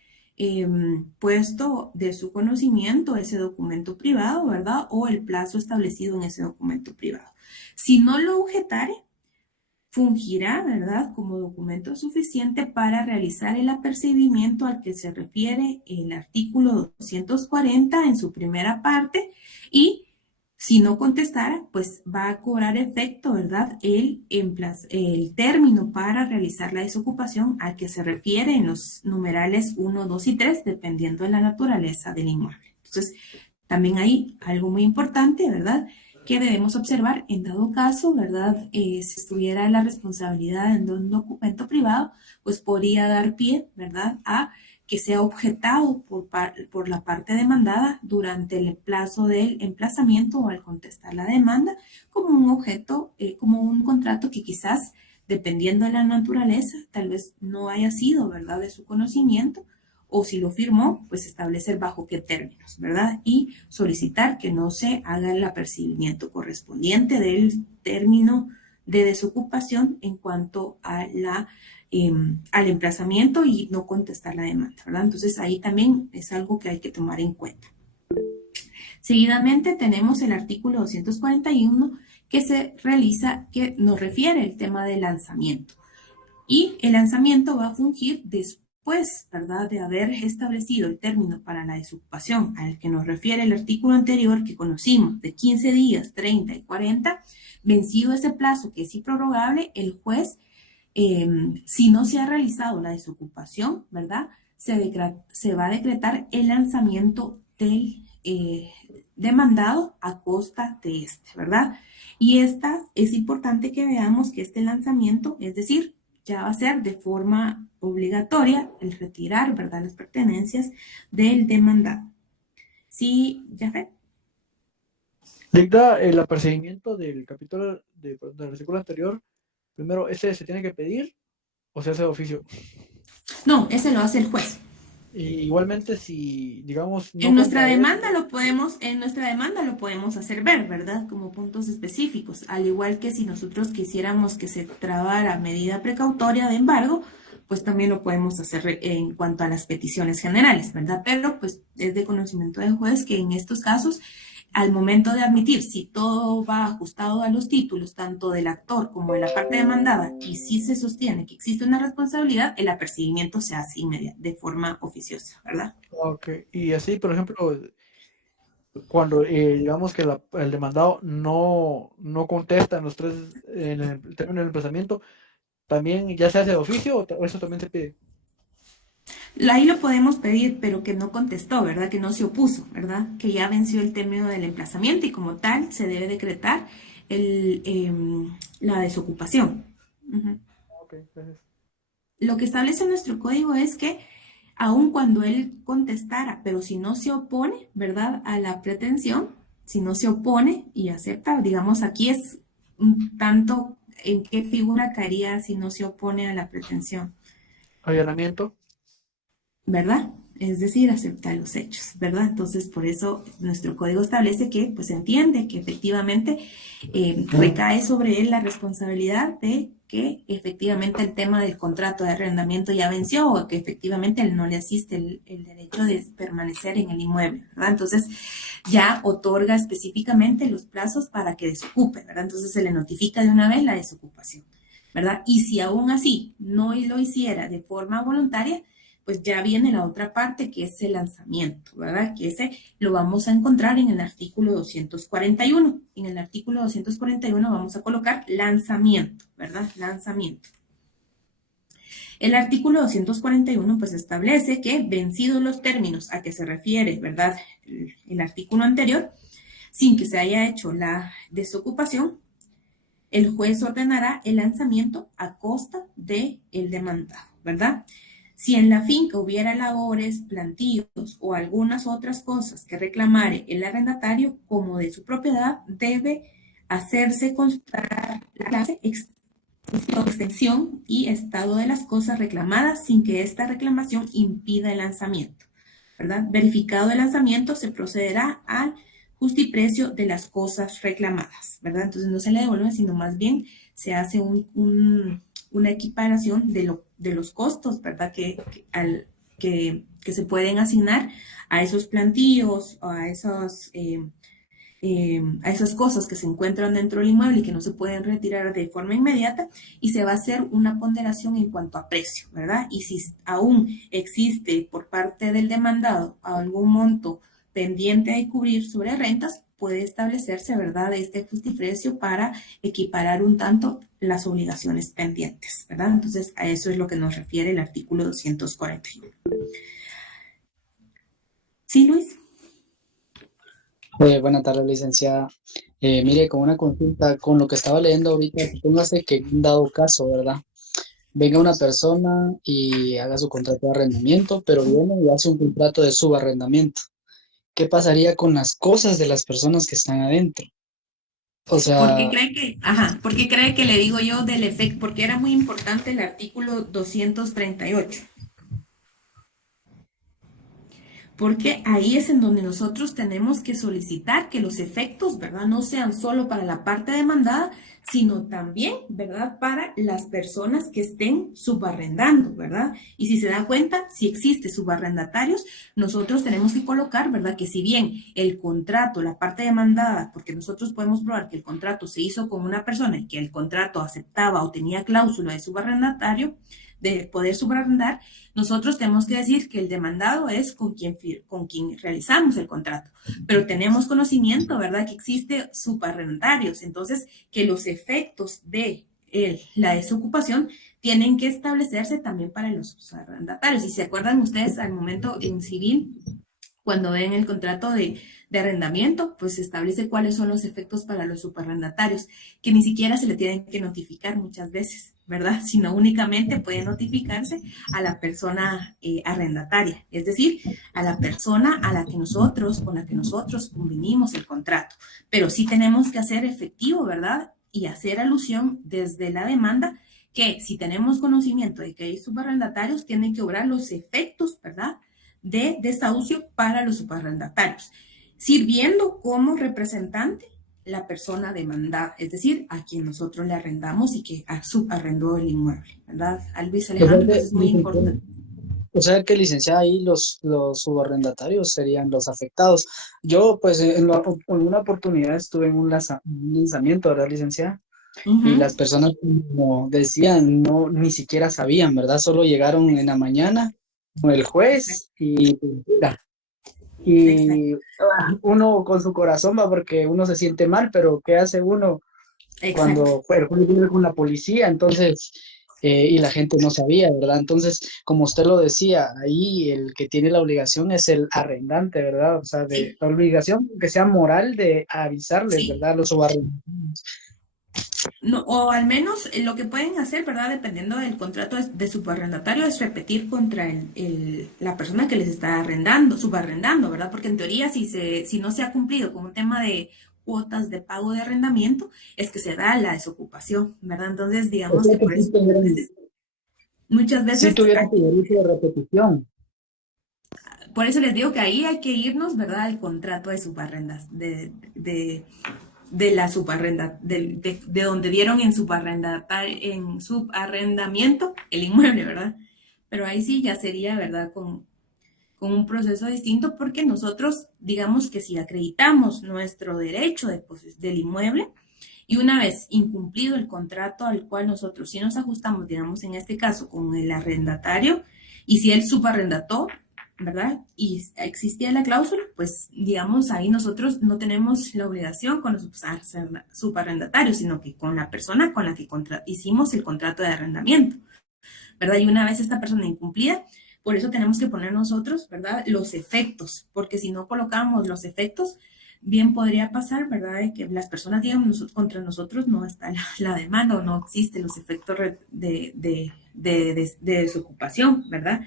puesto de su conocimiento ese documento privado, ¿verdad?, o el plazo establecido en ese documento privado. Si no lo objetare, fungirá, ¿verdad?, como documento suficiente para realizar el apercibimiento al que se refiere el artículo 240 en su primera parte y si no contestara, pues va a cobrar efecto, ¿verdad?, el término para realizar la desocupación al que se refiere en los numerales 1, 2 y 3, dependiendo de la naturaleza del inmueble. Entonces, también hay algo muy importante, ¿verdad?, que debemos observar en dado caso, ¿verdad? Si estuviera la responsabilidad en un documento privado, pues podría dar pie, ¿verdad?, a que sea objetado por la parte demandada durante el plazo del emplazamiento o al contestar la demanda como un objeto, como un contrato que quizás, dependiendo de la naturaleza, tal vez no haya sido, ¿verdad?, de su conocimiento, o si lo firmó, pues establecer bajo qué términos, ¿verdad? Y solicitar que no se haga el apercibimiento correspondiente del término de desocupación en cuanto a al emplazamiento y no contestar la demanda, ¿verdad? Entonces ahí también es algo que hay que tomar en cuenta. Seguidamente tenemos el artículo 241 que nos refiere al tema del lanzamiento. Y el lanzamiento va a fungir después, ¿verdad?, de haber establecido el término para la desocupación al que nos refiere el artículo anterior que conocimos, de 15 días, 30 y 40, vencido ese plazo que es improrrogable, el juez, si no se ha realizado la desocupación, ¿verdad?, se va a decretar el lanzamiento del demandado a costa de este, ¿verdad? Y esta es importante que veamos que este lanzamiento, es decir, ya va a ser de forma obligatoria el retirar, ¿verdad?, las pertenencias del demandado. Sí, Jafet. Dicta el apercibimiento del capítulo del artículo anterior. Primero, ¿ese se tiene que pedir o se hace de oficio? No, ese lo hace el juez. Y igualmente, si, digamos, no En nuestra comparece, demanda lo podemos hacer ver, ¿verdad? Como puntos específicos, al igual que si nosotros quisiéramos que se trabara medida precautoria de embargo, pues también lo podemos hacer en cuanto a las peticiones generales, ¿verdad? Pero pues es de conocimiento del juez que en estos casos, al momento de admitir si todo va ajustado a los títulos, tanto del actor como de la parte demandada, y si se sostiene que existe una responsabilidad, el apercibimiento se hace de forma oficiosa, ¿verdad? ok. Y así, por ejemplo, cuando digamos que el demandado no contesta en en el término del emplazamiento, ¿también ya se hace de oficio o eso también se pide? Ahí lo podemos pedir, pero que no contestó, ¿verdad? Que no se opuso, ¿verdad? Que ya venció el término del emplazamiento y como tal se debe decretar la desocupación. Ujú. Ok, gracias. Lo que establece nuestro código es que aun cuando él contestara, pero si no se opone, ¿verdad?, a la pretensión, si no se opone y acepta, digamos, aquí es un tanto en qué figura caería si no se opone a la pretensión, Allanamiento. ¿verdad? Es decir, acepta los hechos, ¿verdad? Entonces, por eso nuestro código establece que, pues, entiende que efectivamente recae sobre él la responsabilidad de que efectivamente el tema del contrato de arrendamiento ya venció o que efectivamente él no le asiste el derecho de permanecer en el inmueble, ¿verdad? Entonces, ya otorga específicamente los plazos para que desocupe, ¿verdad? Entonces, se le notifica de una vez la desocupación, ¿verdad? Y si aún así no lo hiciera de forma voluntaria, pues ya viene la otra parte que es el lanzamiento, ¿verdad? Que ese lo vamos a encontrar en el artículo 241. En el artículo 241 vamos a colocar lanzamiento, ¿verdad? Lanzamiento. El artículo 241 pues establece que vencidos los términos a que se refiere, ¿verdad?, el artículo anterior, sin que se haya hecho la desocupación, el juez ordenará el lanzamiento a costa del demandado, ¿verdad? Si en la finca hubiera labores, plantíos o algunas otras cosas que reclamare el arrendatario como de su propiedad, debe hacerse constar la clase, extensión y estado de las cosas reclamadas sin que esta reclamación impida el lanzamiento, ¿verdad? Verificado el lanzamiento, se procederá al justiprecio de las cosas reclamadas, ¿verdad? Entonces no se le devuelve, sino más bien se hace una equiparación de los costos, ¿verdad? Que se pueden asignar a esos plantíos, a esas cosas que se encuentran dentro del inmueble y que no se pueden retirar de forma inmediata, y se va a hacer una ponderación en cuanto a precio, ¿verdad? Y si aún existe por parte del demandado algún monto pendiente de cubrir sobre rentas, puede establecerse, ¿verdad?, este justiprecio para equiparar un tanto las obligaciones pendientes, ¿verdad? Entonces, a eso es lo que nos refiere el artículo 241. ¿Sí, Luis? Buenas tardes, licenciada. Mire, con una consulta, con lo que estaba leyendo ahorita, póngase que en un dado caso, ¿verdad? Venga una persona y haga su contrato de arrendamiento, pero viene y hace un contrato de subarrendamiento. ¿Qué pasaría con las cosas de las personas que están adentro? O sea, ¿Por qué cree que le digo yo del efecto? Porque era muy importante el artículo 238. porque ahí es en donde nosotros tenemos que solicitar que los efectos, ¿verdad? No sean solo para la parte demandada, sino también, ¿verdad? Para las personas que estén subarrendando, ¿verdad? Y si se da cuenta, si existe subarrendatarios, nosotros tenemos que colocar, ¿verdad? Que si bien el contrato, la parte demandada, porque nosotros podemos probar que el contrato se hizo con una persona y que el contrato aceptaba o tenía cláusula de subarrendatario, de poder subarrendar, nosotros tenemos que decir que el demandado es con quien realizamos el contrato, pero tenemos conocimiento, ¿verdad?, que existe subarrendatarios, entonces que los efectos de la desocupación tienen que establecerse también para los subarrendatarios. Y se acuerdan ustedes al momento en civil, cuando ven el contrato de arrendamiento, pues se establece cuáles son los efectos para los subarrendatarios, que ni siquiera se le tienen que notificar muchas veces, ¿verdad? Sino únicamente puede notificarse a la persona arrendataria, es decir, a la persona con la que nosotros convenimos el contrato. Pero sí tenemos que hacer efectivo, ¿verdad? Y hacer alusión desde la demanda que si tenemos conocimiento de que hay subarrendatarios, tienen que obrar los efectos, ¿verdad?, de desahucio para los subarrendatarios, sirviendo como representante la persona demandada, es decir, a quien nosotros le arrendamos y que subarrendó el inmueble, ¿verdad? A Luis O sea Alejandro, que, eso es muy importante. licenciada, ahí los subarrendatarios serían los afectados. Yo, pues, en una oportunidad estuve en un lanzamiento, ¿verdad, licenciada? Y las personas, como decían, no, ni siquiera sabían, ¿verdad? Solo llegaron en la mañana con el Exacto, juez y mira, exacto, uno con su corazón va porque uno se siente mal, pero ¿qué hace uno exacto. cuando el juez viene con la policía? Entonces, y la gente no sabía, ¿verdad? Entonces, como usted lo decía, ahí el que tiene la obligación es el arrendante, ¿verdad? O sea, de Sí, la obligación que sea moral de avisarles, sí. ¿verdad? A los subarrendatarios. No, o al menos lo que pueden hacer, ¿verdad? Dependiendo del contrato de subarrendatario, es repetir contra la persona que les está arrendando, subarrendando, ¿verdad? Porque en teoría, si no se ha cumplido con un tema de cuotas de pago de arrendamiento, es que se da la desocupación, ¿verdad? Entonces, O digamos sea que que por eso muchas sí veces, tuvieran su derecho de repetición. por eso les digo que ahí hay que irnos, ¿verdad? Al contrato de subarrendas, de la subarrenda, de donde dieron en subarrendamiento el inmueble, ¿verdad? Pero ahí sí ya sería, ¿verdad? Con un proceso distinto porque nosotros, digamos que si acreditamos nuestro derecho del inmueble y una vez incumplido el contrato al cual nosotros sí nos ajustamos, digamos en este caso con el arrendatario, y si él subarrendató, ¿verdad? Y existía la cláusula, pues digamos ahí nosotros no tenemos la obligación con los subarrendatarios, sino que con la persona con la que hicimos el contrato de arrendamiento, ¿verdad? Y una vez esta persona incumplida, por eso tenemos que poner nosotros, ¿verdad? Los efectos, porque si no colocamos los efectos, bien podría pasar, ¿verdad? De que las personas digan contra nosotros no está la demanda o no existen los efectos de desocupación, ¿verdad?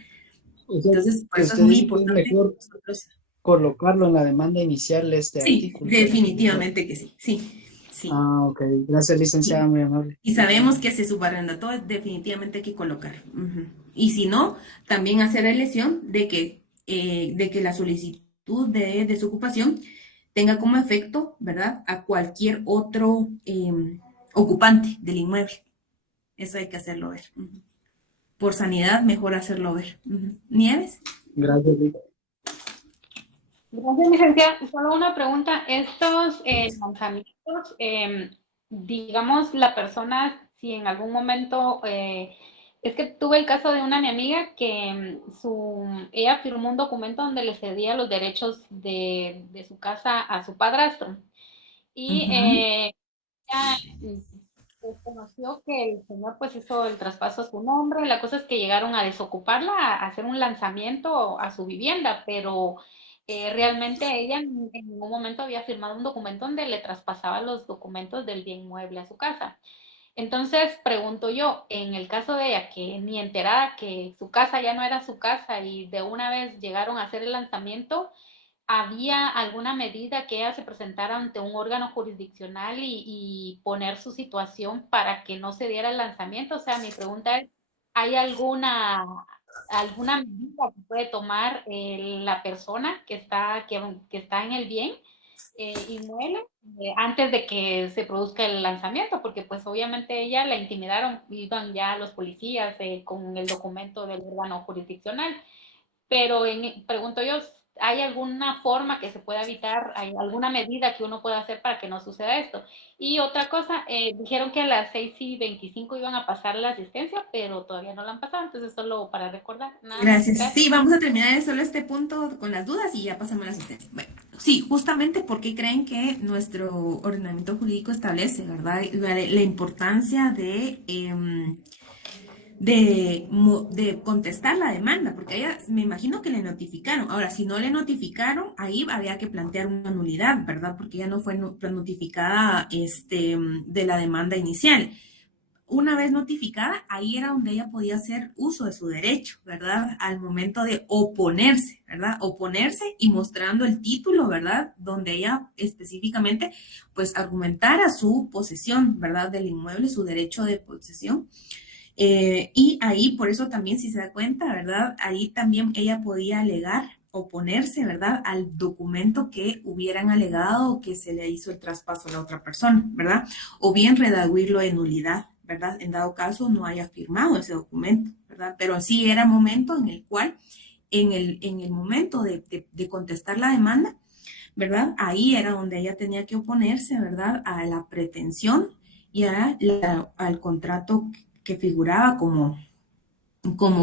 O sea, Entonces, por que eso es usted muy dice que es importante mejor nosotros. colocarlo en la demanda inicial de este Sí, artículo. definitivamente que sí, sí, sí. Ah, ok. Gracias, licenciada, Sí. muy amable. Y sabemos que se subarrendató, definitivamente hay que colocar. Ujú. Y si no, también hacer la elección de que la solicitud de desocupación tenga como efecto, ¿verdad?, a cualquier otro ocupante del inmueble. Eso hay que hacerlo ver. Ujú. Por sanidad, mejor hacerlo ver. Ujú. Nieves. Gracias, Lic. Gracias, licenciada. Solo una pregunta. Estos lanzamientos, digamos, la persona, si en algún momento, es que tuve el caso de una mi amiga que ella firmó un documento donde le cedía los derechos de su casa a su padrastro. Y Ujú. ella pues, conoció que el señor pues hizo el traspaso a su nombre. La cosa es que llegaron a desocuparla, a hacer un lanzamiento a su vivienda, pero realmente ella en ningún momento había firmado un documento donde le traspasaba los documentos del bien mueble a su casa. Entonces, pregunto yo, en el caso de ella, que ni enterada que su casa ya no era su casa y de una vez llegaron a hacer el lanzamiento, ¿había alguna medida que ella se presentara ante un órgano jurisdiccional y poner su situación para que no se diera el lanzamiento? O sea, mi pregunta es, ¿hay alguna alguna medida que puede tomar la persona que está en el bien inmueble antes de que se produzca el lanzamiento, porque pues obviamente ella la intimidaron, iban ya los policías con el documento del órgano jurisdiccional. Pero pregunto yo, ¿hay alguna forma que se pueda evitar, hay alguna medida que uno pueda hacer para que no suceda esto? Y otra cosa, dijeron que a las 6:25 iban a pasar la asistencia, pero todavía no la han pasado, entonces solo para recordar, nada más. Gracias. Gracias. Sí, vamos a terminar solo este punto con las dudas y ya pasamos a la asistencia. Bueno, sí, justamente porque creen que nuestro ordenamiento jurídico establece, ¿verdad? La importancia de contestar la demanda, porque a ella me imagino que le notificaron. Ahora, si no le notificaron, ahí habría que plantear una nulidad, ¿verdad? Porque ella no fue notificada de la demanda inicial. Una vez notificada, ahí era donde ella podía hacer uso de su derecho, ¿verdad? Al momento de oponerse, ¿verdad? Oponerse y mostrando el título, ¿verdad? Donde ella específicamente, pues, argumentara su posesión, ¿verdad? Del inmueble, su derecho de posesión. Y ahí, por eso también, si se da cuenta, ¿verdad? Ahí también ella podía alegar, oponerse, ¿verdad? Al documento que hubieran alegado o que se le hizo el traspaso a la otra persona, ¿verdad? O bien redaguirlo de nulidad, ¿verdad? En dado caso no haya firmado ese documento, ¿verdad? Pero sí era momento en el cual, en el momento de contestar la demanda, ¿verdad? Ahí era donde ella tenía que oponerse, ¿verdad? A la pretensión y al contrato que figuraba como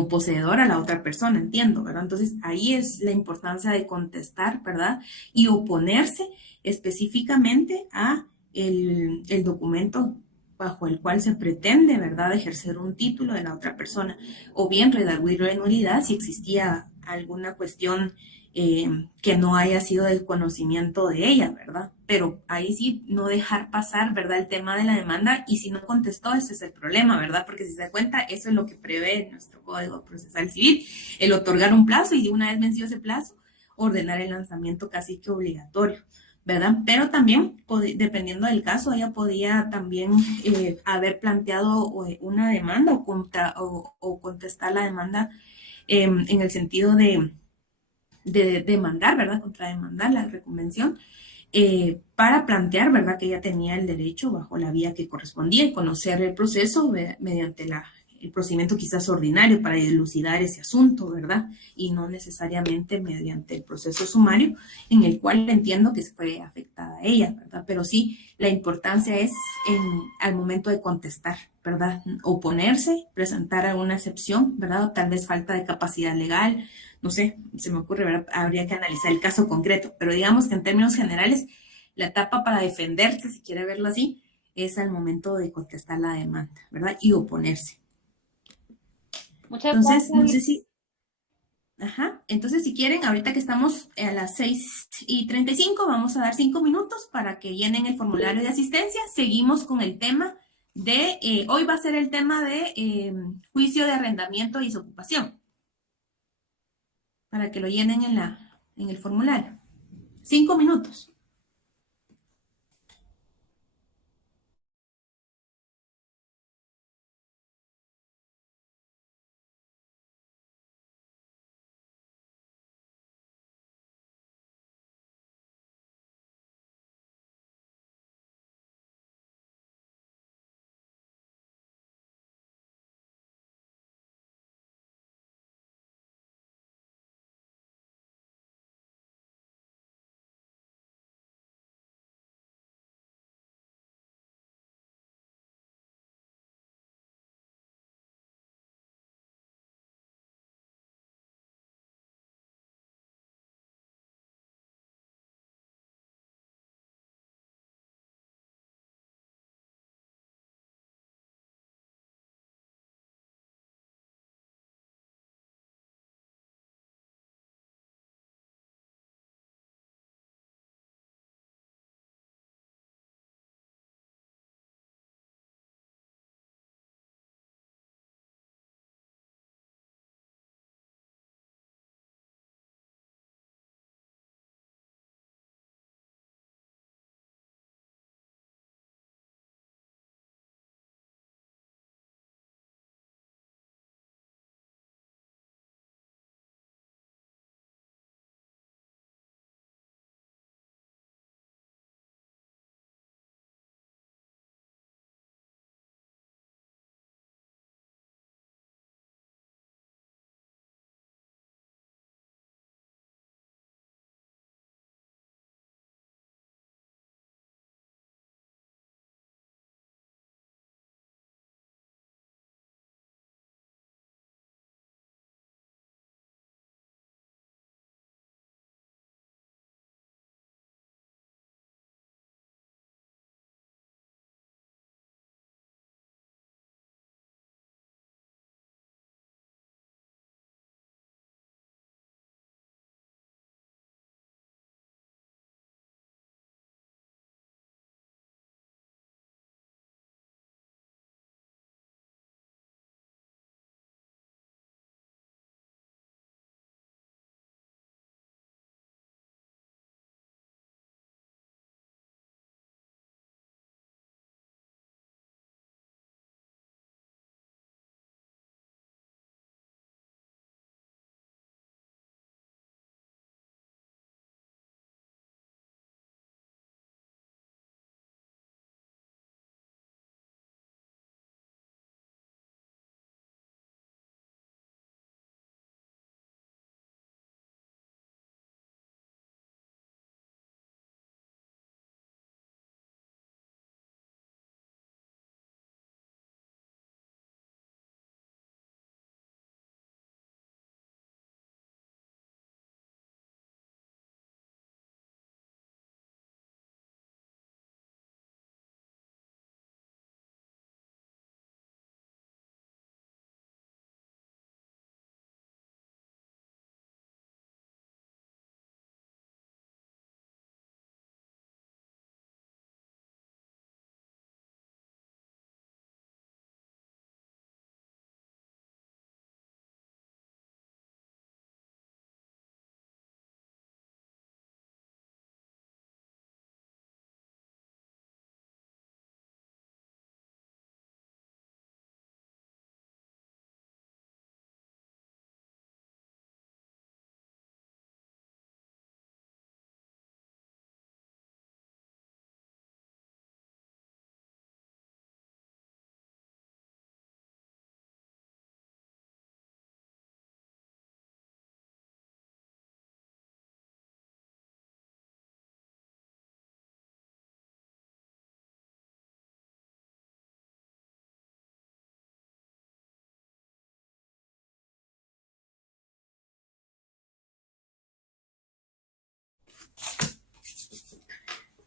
poseedora a la otra persona, entiendo, ¿verdad? Entonces ahí es la importancia de contestar, ¿verdad? Y oponerse específicamente a el documento bajo el cual se pretende, ¿verdad?, ejercer un título de la otra persona, o bien redarguirlo de nulidad si existía alguna cuestión que no haya sido del conocimiento de ella, ¿verdad? Pero ahí sí no dejar pasar, ¿verdad?, el tema de la demanda, y si no contestó, ese es el problema, ¿verdad? Porque si se da cuenta, eso es lo que prevé nuestro Código Procesal Civil, el otorgar un plazo y de una vez vencido ese plazo, ordenar el lanzamiento casi que obligatorio, ¿verdad? Pero también, dependiendo del caso, ella podía también haber planteado una demanda o contestar la demanda en el sentido de demandar, ¿verdad? Contrademandar la reconvención, para plantear, ¿verdad?, que ella tenía el derecho bajo la vía que correspondía y conocer el proceso mediante el procedimiento quizás ordinario para dilucidar ese asunto, ¿verdad? Y no necesariamente mediante el proceso sumario en el cual entiendo que fue afectada ella, ¿verdad? Pero sí, la importancia es al momento de contestar, ¿verdad? Oponerse, presentar alguna excepción, ¿verdad? O tal vez falta de capacidad legal, no sé, se me ocurre, ¿verdad? Habría que analizar el caso concreto, pero digamos que en términos generales, la etapa para defenderse, si quiere verlo así, es al momento de contestar la demanda, ¿verdad? Y oponerse. Muchas Entonces, no gracias. sé si, ajá, entonces si quieren, ahorita que estamos a las 6:35, vamos a dar 5 minutos para que llenen el formulario de asistencia. Seguimos con el tema hoy va a ser el tema de juicio de arrendamiento y desocupación, para que lo llenen en el formulario. 5 minutos.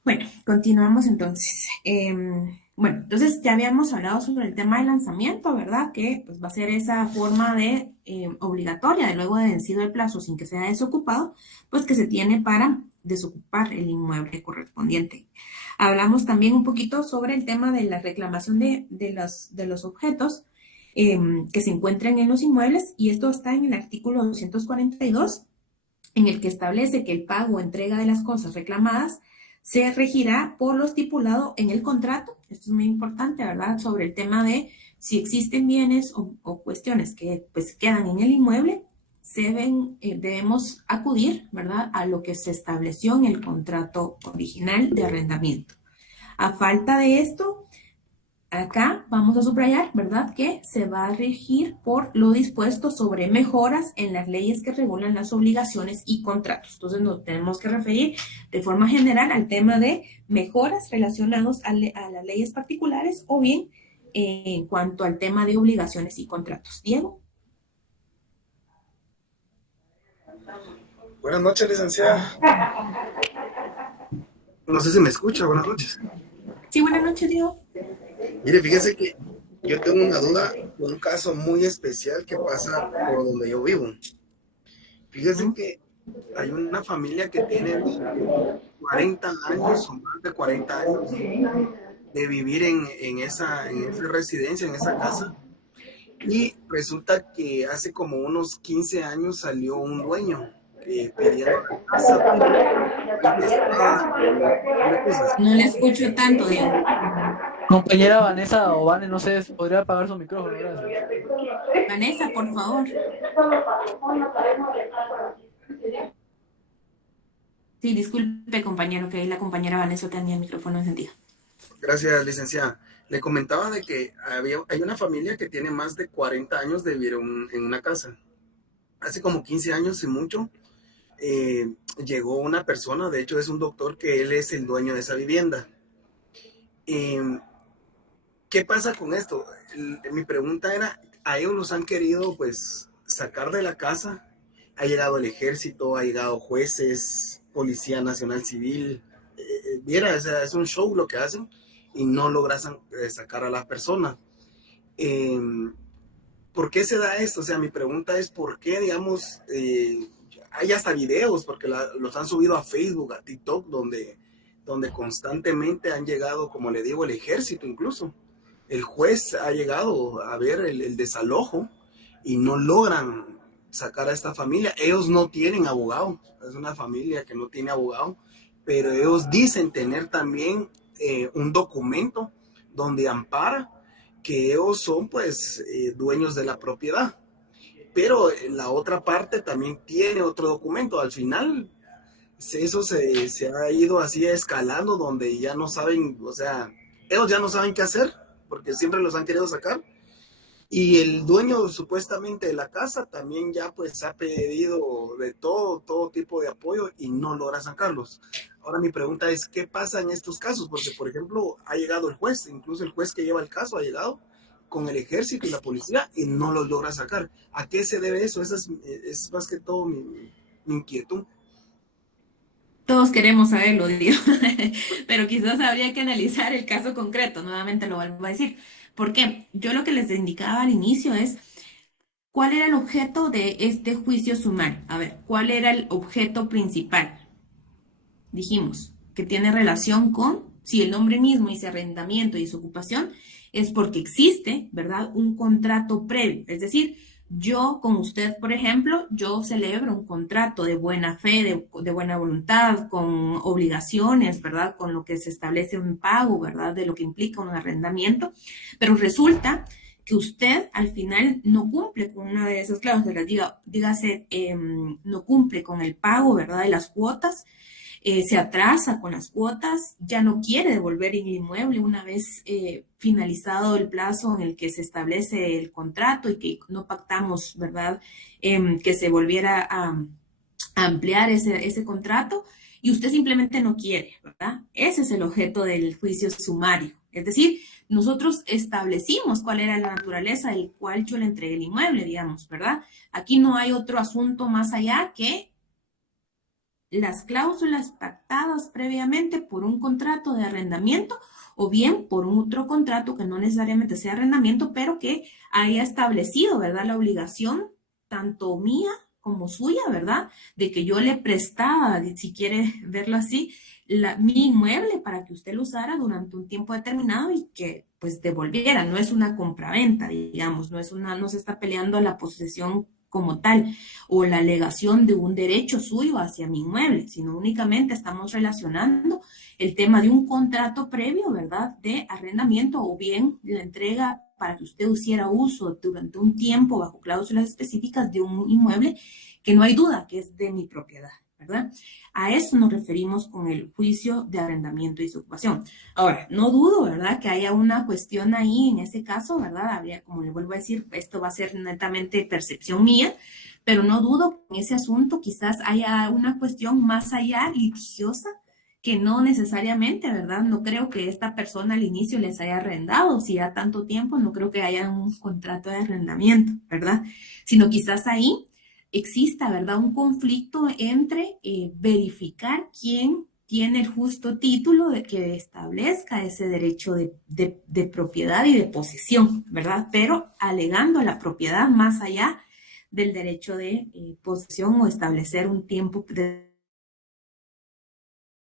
Bueno, continuamos entonces. Bueno, entonces ya habíamos hablado sobre el tema del lanzamiento, ¿verdad? Que pues, va a ser esa forma de obligatoria de luego de vencido el plazo sin que sea desocupado, pues que se tiene para desocupar el inmueble correspondiente. Hablamos también un poquito sobre el tema de la reclamación de los objetos que se encuentran en los inmuebles, y esto está en el artículo 242, en el que establece que el pago o entrega de las cosas reclamadas se regirá por lo estipulado en el contrato. Esto es muy importante, ¿verdad? Sobre el tema de si existen bienes o cuestiones que pues quedan en el inmueble, debemos acudir, ¿verdad? A lo que se estableció en el contrato original de arrendamiento. A falta de esto, acá vamos a subrayar, ¿verdad?, que se va a regir por lo dispuesto sobre mejoras en las leyes que regulan las obligaciones y contratos. Entonces nos tenemos que referir de forma general al tema de mejoras relacionados a las leyes particulares o bien en cuanto al tema de obligaciones y contratos. Diego. Buenas noches, licenciada. No sé si me escucha. Buenas noches. Sí, buenas noches, Diego. Mire, fíjese que yo tengo una duda con un caso muy especial que pasa por donde yo vivo. Fíjese que hay una familia que tiene 40 años o más de 40 años de vivir en esa residencia, en esa casa. Y resulta que hace como unos 15 años salió un dueño pidiendo la casa. No le escucho tanto, Diego. Compañera Vanessa o Vane, no sé, podría apagar su micrófono. Gracias. Vanessa, por favor. Sí, disculpe, compañero, que ahí la compañera Vanessa tenía el micrófono encendido. Gracias, licenciada. Le comentaba de que hay una familia que tiene más de 40 años de vivir en una casa. Hace como 15 años y mucho, llegó una persona, de hecho es un doctor, que él es el dueño de esa vivienda. ¿Qué pasa con esto? Mi pregunta era, a ellos los han querido pues sacar de la casa. Ha llegado el ejército, ha llegado jueces, Policía Nacional Civil. Viera, o sea, es un show lo que hacen y no logran sacar a las personas. ¿Por qué se da esto? O sea, mi pregunta es por qué, digamos, hay hasta videos, porque los han subido a Facebook, a TikTok, donde constantemente han llegado, como le digo, el ejército incluso. El juez ha llegado a ver el desalojo y no logran sacar a esta familia. Ellos no tienen abogado, es una familia que no tiene abogado, pero ellos dicen tener también un documento donde ampara que ellos son pues dueños de la propiedad. Pero la otra parte también tiene otro documento. Al final eso se ha ido así escalando, donde ya no saben, o sea, ellos ya no saben qué hacer, porque siempre los han querido sacar. Y el dueño supuestamente de la casa también ya pues ha pedido de todo tipo de apoyo y no logra sacarlos. Ahora mi pregunta es, ¿qué pasa en estos casos? Porque, por ejemplo, ha llegado el juez, incluso el juez que lleva el caso ha llegado con el ejército y la policía y no los logra sacar. ¿A qué se debe eso? Esa es más que todo mi inquietud. Todos queremos saberlo, Diego, pero quizás habría que analizar el caso concreto, nuevamente lo vuelvo a decir. ¿Por qué? Yo lo que les indicaba al inicio es cuál era el objeto de este juicio sumario. A ver, ¿cuál era el objeto principal? Dijimos que tiene relación con, si el nombre mismo dice arrendamiento y desocupación, es porque existe, ¿verdad?, un contrato previo, es decir, yo con usted, por ejemplo, yo celebro un contrato de buena fe, de buena voluntad, con obligaciones, ¿verdad? Con lo que se establece un pago, ¿verdad? De lo que implica un arrendamiento, pero resulta que usted al final no cumple con una de esas cláusulas, dígase, no cumple con el pago, ¿verdad? De las cuotas, se atrasa con las cuotas, ya no quiere devolver el inmueble una vez finalizado el plazo en el que se establece el contrato y que no pactamos, ¿verdad? Que se volviera a ampliar ese contrato y usted simplemente no quiere, ¿verdad? Ese es el objeto del juicio sumario. Es decir, nosotros establecimos cuál era la naturaleza del cual yo le entregué el inmueble, digamos, ¿verdad? Aquí no hay otro asunto más allá que las cláusulas pactadas previamente por un contrato de arrendamiento o bien por un otro contrato que no necesariamente sea arrendamiento, pero que haya establecido, ¿verdad?, la obligación tanto mía como suya, ¿verdad?, de que yo le prestaba, si quiere verlo así, mi inmueble para que usted lo usara durante un tiempo determinado y que pues devolviera. No es una compraventa, digamos, no se está peleando la posesión como tal o la alegación de un derecho suyo hacia mi inmueble, sino únicamente estamos relacionando el tema de un contrato previo, ¿verdad?, de arrendamiento o bien la entrega para que usted hiciera uso durante un tiempo bajo cláusulas específicas de un inmueble que no hay duda que es de mi propiedad, ¿verdad? A eso nos referimos con el juicio de arrendamiento y desocupación. Ahora, no dudo, ¿verdad?, que haya una cuestión ahí en ese caso, ¿verdad? Habría, como le vuelvo a decir, esto va a ser netamente percepción mía, pero no dudo que en ese asunto quizás haya una cuestión más allá litigiosa que no necesariamente, ¿verdad? No creo que esta persona al inicio les haya arrendado, si ya tanto tiempo, no creo que haya un contrato de arrendamiento, ¿verdad? Sino quizás ahí exista, ¿verdad?, un conflicto entre verificar quién tiene el justo título de que establezca ese derecho de propiedad y de posesión, ¿verdad? Pero alegando la propiedad más allá del derecho de posesión o establecer un tiempo de...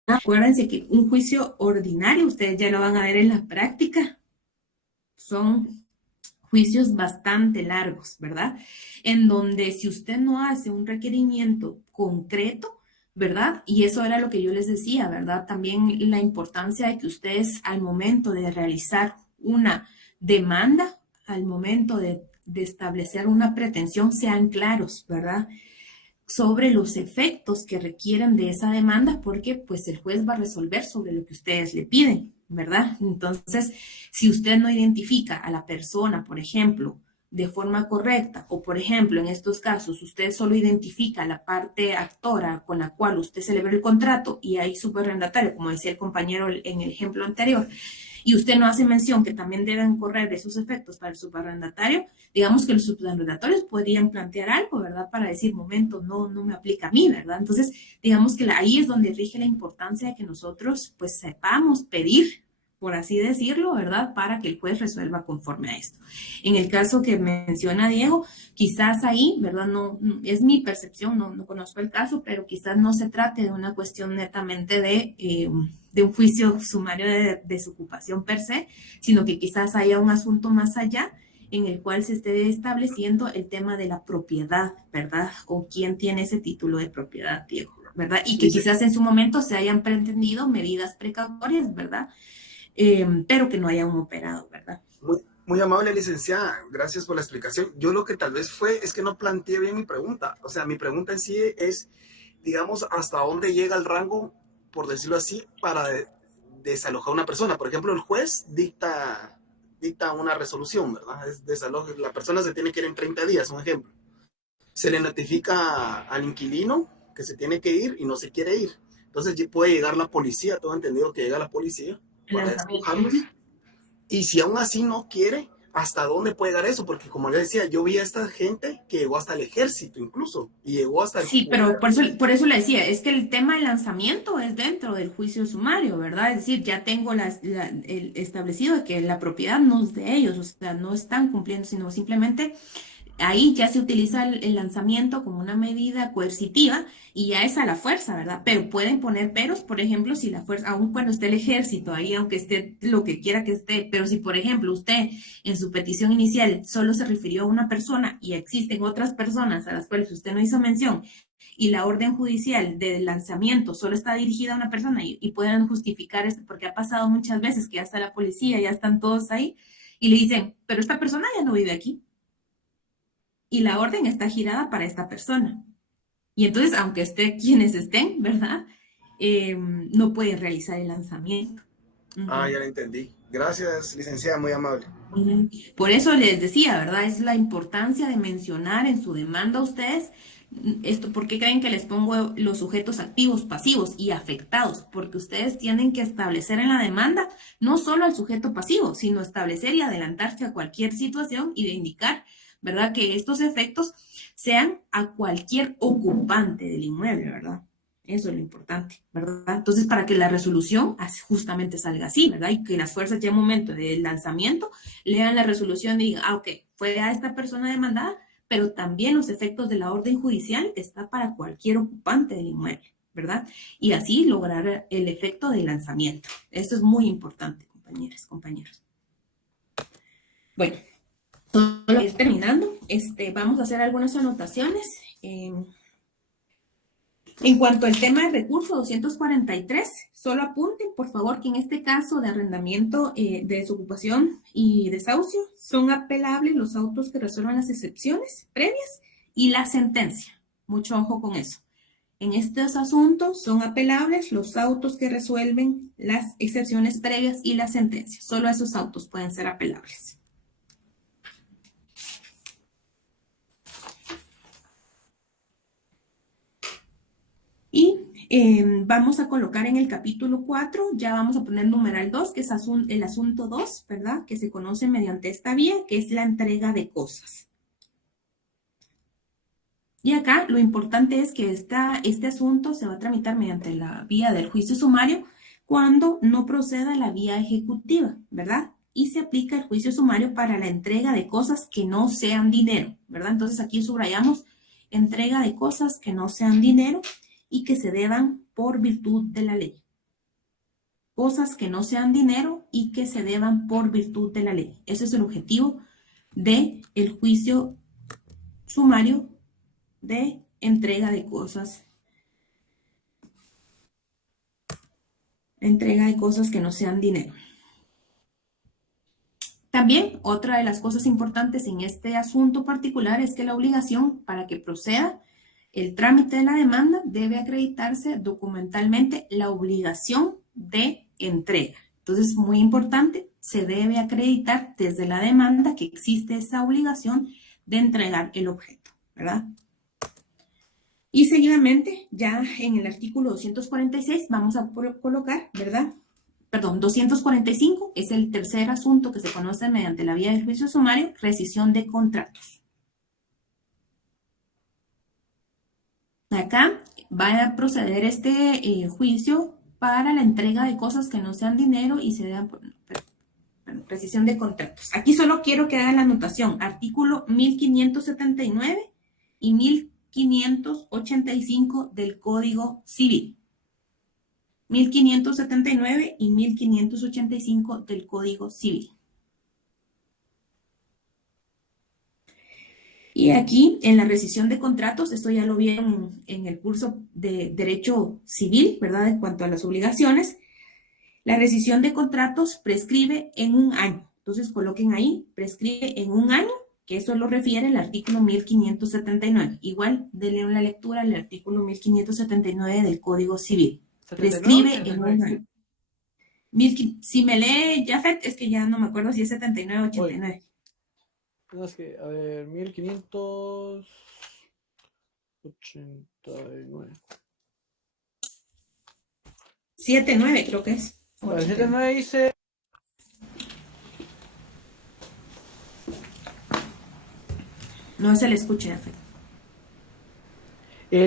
Acuérdense que un juicio ordinario, ustedes ya lo van a ver en la práctica, son juicios bastante largos, ¿verdad? En donde si usted no hace un requerimiento concreto, ¿verdad? Y eso era lo que yo les decía, ¿verdad? También la importancia de que ustedes al momento de realizar una demanda, al momento de establecer una pretensión, sean claros, ¿verdad?, sobre los efectos que requieren de esa demanda, porque pues el juez va a resolver sobre lo que ustedes le piden, ¿verdad? Entonces, si usted no identifica a la persona, por ejemplo, de forma correcta, o por ejemplo, en estos casos, usted solo identifica la parte actora con la cual usted celebra el contrato y hay subarrendatario, como decía el compañero en el ejemplo anterior, y usted no hace mención que también deben correr esos efectos para el subarrendatario, digamos que los subarrendatarios podrían plantear algo, ¿verdad?, para decir, momento, no me aplica a mí, ¿verdad? Entonces, digamos que ahí es donde rige la importancia de que nosotros, pues, sepamos pedir, por así decirlo, ¿verdad?, para que el juez resuelva conforme a esto. En el caso que menciona Diego, quizás ahí, ¿verdad?, no es mi percepción, no conozco el caso, pero quizás no se trate de una cuestión netamente de un juicio sumario de desocupación per se, sino que quizás haya un asunto más allá en el cual se esté estableciendo el tema de la propiedad, ¿verdad? O quién tiene ese título de propiedad, Diego, ¿verdad? Y que quizás en su momento se hayan pretendido medidas precautorias, ¿verdad? Pero que no haya un operado, ¿verdad? Muy amable, licenciada, gracias por la explicación. Yo lo que tal vez es que no planteé bien mi pregunta. O sea, mi pregunta en sí es, digamos, hasta dónde llega el rango, por decirlo así, para desalojar a una persona. Por ejemplo, el juez dicta una resolución, ¿verdad? Es desalojo, la persona se tiene que ir en 30 días, un ejemplo. Se le notifica al inquilino que se tiene que ir y no se quiere ir. Entonces puede llegar la policía, todo entendido que llega la policía para desalojarlos. Y si aún así no quiere, ¿hasta dónde puede llegar eso? Porque como les decía, yo vi a esta gente que llegó hasta el ejército incluso, y llegó hasta el... Sí, pero por eso le decía, es que el tema del lanzamiento es dentro del juicio sumario, ¿verdad? Es decir, ya tengo el establecido de que la propiedad no es de ellos, o sea, no están cumpliendo, sino simplemente ahí ya se utiliza el lanzamiento como una medida coercitiva y ya es a la fuerza, ¿verdad? Pero pueden poner peros, por ejemplo, si la fuerza, aun cuando esté el ejército ahí, aunque esté lo que quiera que esté, pero si, por ejemplo, usted en su petición inicial solo se refirió a una persona y existen otras personas a las cuales usted no hizo mención y la orden judicial de lanzamiento solo está dirigida a una persona y pueden justificar esto, porque ha pasado muchas veces que ya está la policía, ya están todos ahí y le dicen, pero esta persona ya no vive aquí y la orden está girada para esta persona. Y entonces, aunque esté quienes estén, ¿verdad? No pueden realizar el lanzamiento. Ah, ya lo entendí. Gracias, licenciada, muy amable. Por eso les decía, ¿verdad? Es la importancia de mencionar en su demanda a ustedes esto. ¿Por qué creen que les pongo los sujetos activos, pasivos y afectados? Porque ustedes tienen que establecer en la demanda no solo al sujeto pasivo, sino establecer y adelantarse a cualquier situación y de indicar, ¿verdad?, que estos efectos sean a cualquier ocupante del inmueble, ¿verdad? Eso es lo importante, ¿verdad? Entonces, para que la resolución justamente salga así, ¿verdad? Y que las fuerzas ya en momento del lanzamiento lean la resolución y digan, ok, fue a esta persona demandada, pero también los efectos de la orden judicial está para cualquier ocupante del inmueble, ¿verdad? Y así lograr el efecto del lanzamiento. Esto es muy importante, compañeras, compañeros. Bueno, todo lo que es terminando, vamos a hacer algunas anotaciones. En cuanto al tema del recurso 243, solo apunten, por favor, que en este caso de arrendamiento, de desocupación y desahucio, son apelables los autos que resuelvan las excepciones previas y la sentencia. Mucho ojo con eso. En estos asuntos son apelables los autos que resuelven las excepciones previas y la sentencia. Solo esos autos pueden ser apelables. Y vamos a colocar en el capítulo 4, ya vamos a poner numeral 2, que es el asunto 2, ¿verdad? Que se conoce mediante esta vía, que es la entrega de cosas. Y acá lo importante es que este asunto se va a tramitar mediante la vía del juicio sumario cuando no proceda la vía ejecutiva, ¿verdad? Y se aplica el juicio sumario para la entrega de cosas que no sean dinero, ¿verdad? Entonces aquí subrayamos entrega de cosas que no sean dinero y que se deban por virtud de la ley. Cosas que no sean dinero y que se deban por virtud de la ley. Ese es el objetivo del juicio sumario de entrega de cosas. Entrega de cosas que no sean dinero. También, otra de las cosas importantes en este asunto particular es que la obligación para que proceda el trámite de la demanda debe acreditarse documentalmente la obligación de entrega. Entonces, muy importante, se debe acreditar desde la demanda que existe esa obligación de entregar el objeto, ¿verdad? Y seguidamente, ya en el artículo 246 vamos a colocar, ¿verdad? Perdón, 245 es el tercer asunto que se conoce mediante la vía del juicio sumario, rescisión de contratos. Acá va a proceder este juicio para la entrega de cosas que no sean dinero y se dan rescisión de contratos. Aquí solo quiero que hagan la anotación, artículo 1579 y 1585 del Código Civil. 1579 y 1585 del Código Civil. Y aquí, en la rescisión de contratos, esto ya lo vieron en el curso de Derecho Civil, ¿verdad? En cuanto a las obligaciones, la rescisión de contratos prescribe en un año. Entonces, coloquen ahí, prescribe en un año, que eso lo refiere el artículo 1579. Igual, denle una lectura al artículo 1579 del Código Civil. Prescribe en un año. Si me lee Jafet, es que ya no me acuerdo si es 79 o 89. Es que, a ver, 1589. 79 creo que es. El 79 dice... No se le escucha, Jafet.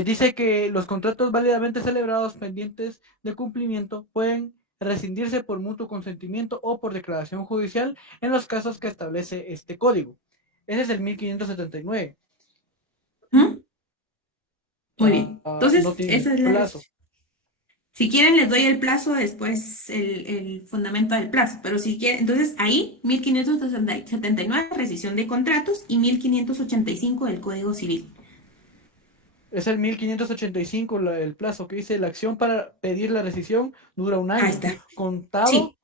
Dice que los contratos válidamente celebrados pendientes de cumplimiento pueden rescindirse por mutuo consentimiento o por declaración judicial en los casos que establece este código. Ese es el 1579. ¿Mm? Muy bien. Entonces, no tiene esa es la plazo. Si quieren, les doy el plazo después, el fundamento del plazo. Pero si quieren, entonces ahí, 1579, rescisión de contratos, y 1585 del Código Civil. Es el 1585 el plazo que dice la acción para pedir la rescisión dura un año. Ahí está. Contado Sí.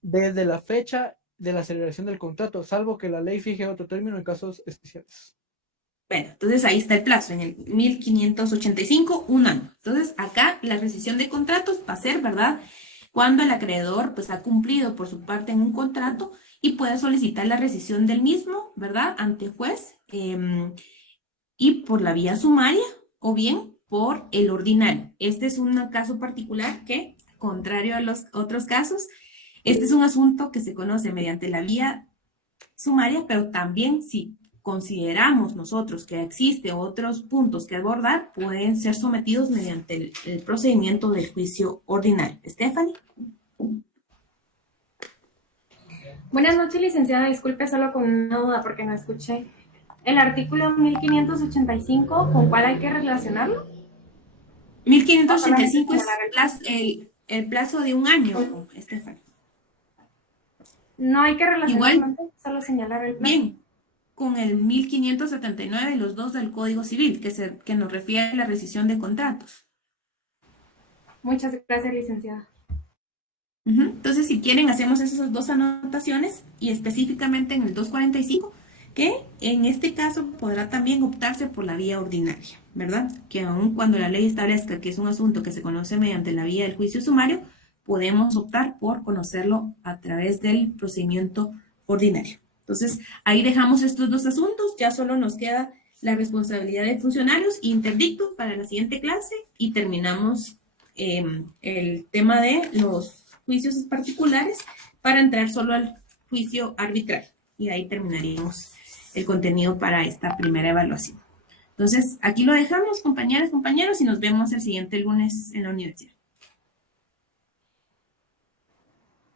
desde la fecha de la celebración del contrato, salvo que la ley fije otro término en casos especiales. Bueno, entonces ahí está el plazo, en el 1585, un año. Entonces acá la rescisión de contratos va a ser, ¿verdad? Cuando el acreedor pues ha cumplido por su parte en un contrato y puede solicitar la rescisión del mismo, ¿verdad? Ante juez y por la vía sumaria o bien por el ordinario. Este es un caso particular que, contrario a los otros casos, este es un asunto que se conoce mediante la vía sumaria, pero también si consideramos nosotros que existe otros puntos que abordar, pueden ser sometidos mediante el procedimiento del juicio ordinario. Stephanie. Buenas noches, licenciada. Disculpe solo con una duda porque no escuché. El artículo 1585, ¿con cuál hay que relacionarlo? 1585 es el plazo de un año, Stephanie. No hay que relacionarlo, Igual. solo señalar el plazo. Bien, con el 1579 y los dos del Código Civil, que nos refiere a la rescisión de contratos. Muchas gracias, licenciada. Entonces, si quieren, hacemos esas dos anotaciones y específicamente en el 245, que en este caso podrá también optarse por la vía ordinaria, ¿verdad? Que aun cuando la ley establezca que es un asunto que se conoce mediante la vía del juicio sumario, podemos optar por conocerlo a través del procedimiento ordinario. Entonces, ahí dejamos estos dos asuntos, ya solo nos queda la responsabilidad de funcionarios e interdicto para la siguiente clase y terminamos el tema de los juicios particulares para entrar solo al juicio arbitral y ahí terminaríamos el contenido para esta primera evaluación. Entonces, aquí lo dejamos, compañeras, compañeros, y nos vemos el siguiente lunes en la universidad.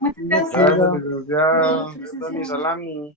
Muchas gracias. Gracias, licenciada. Salami.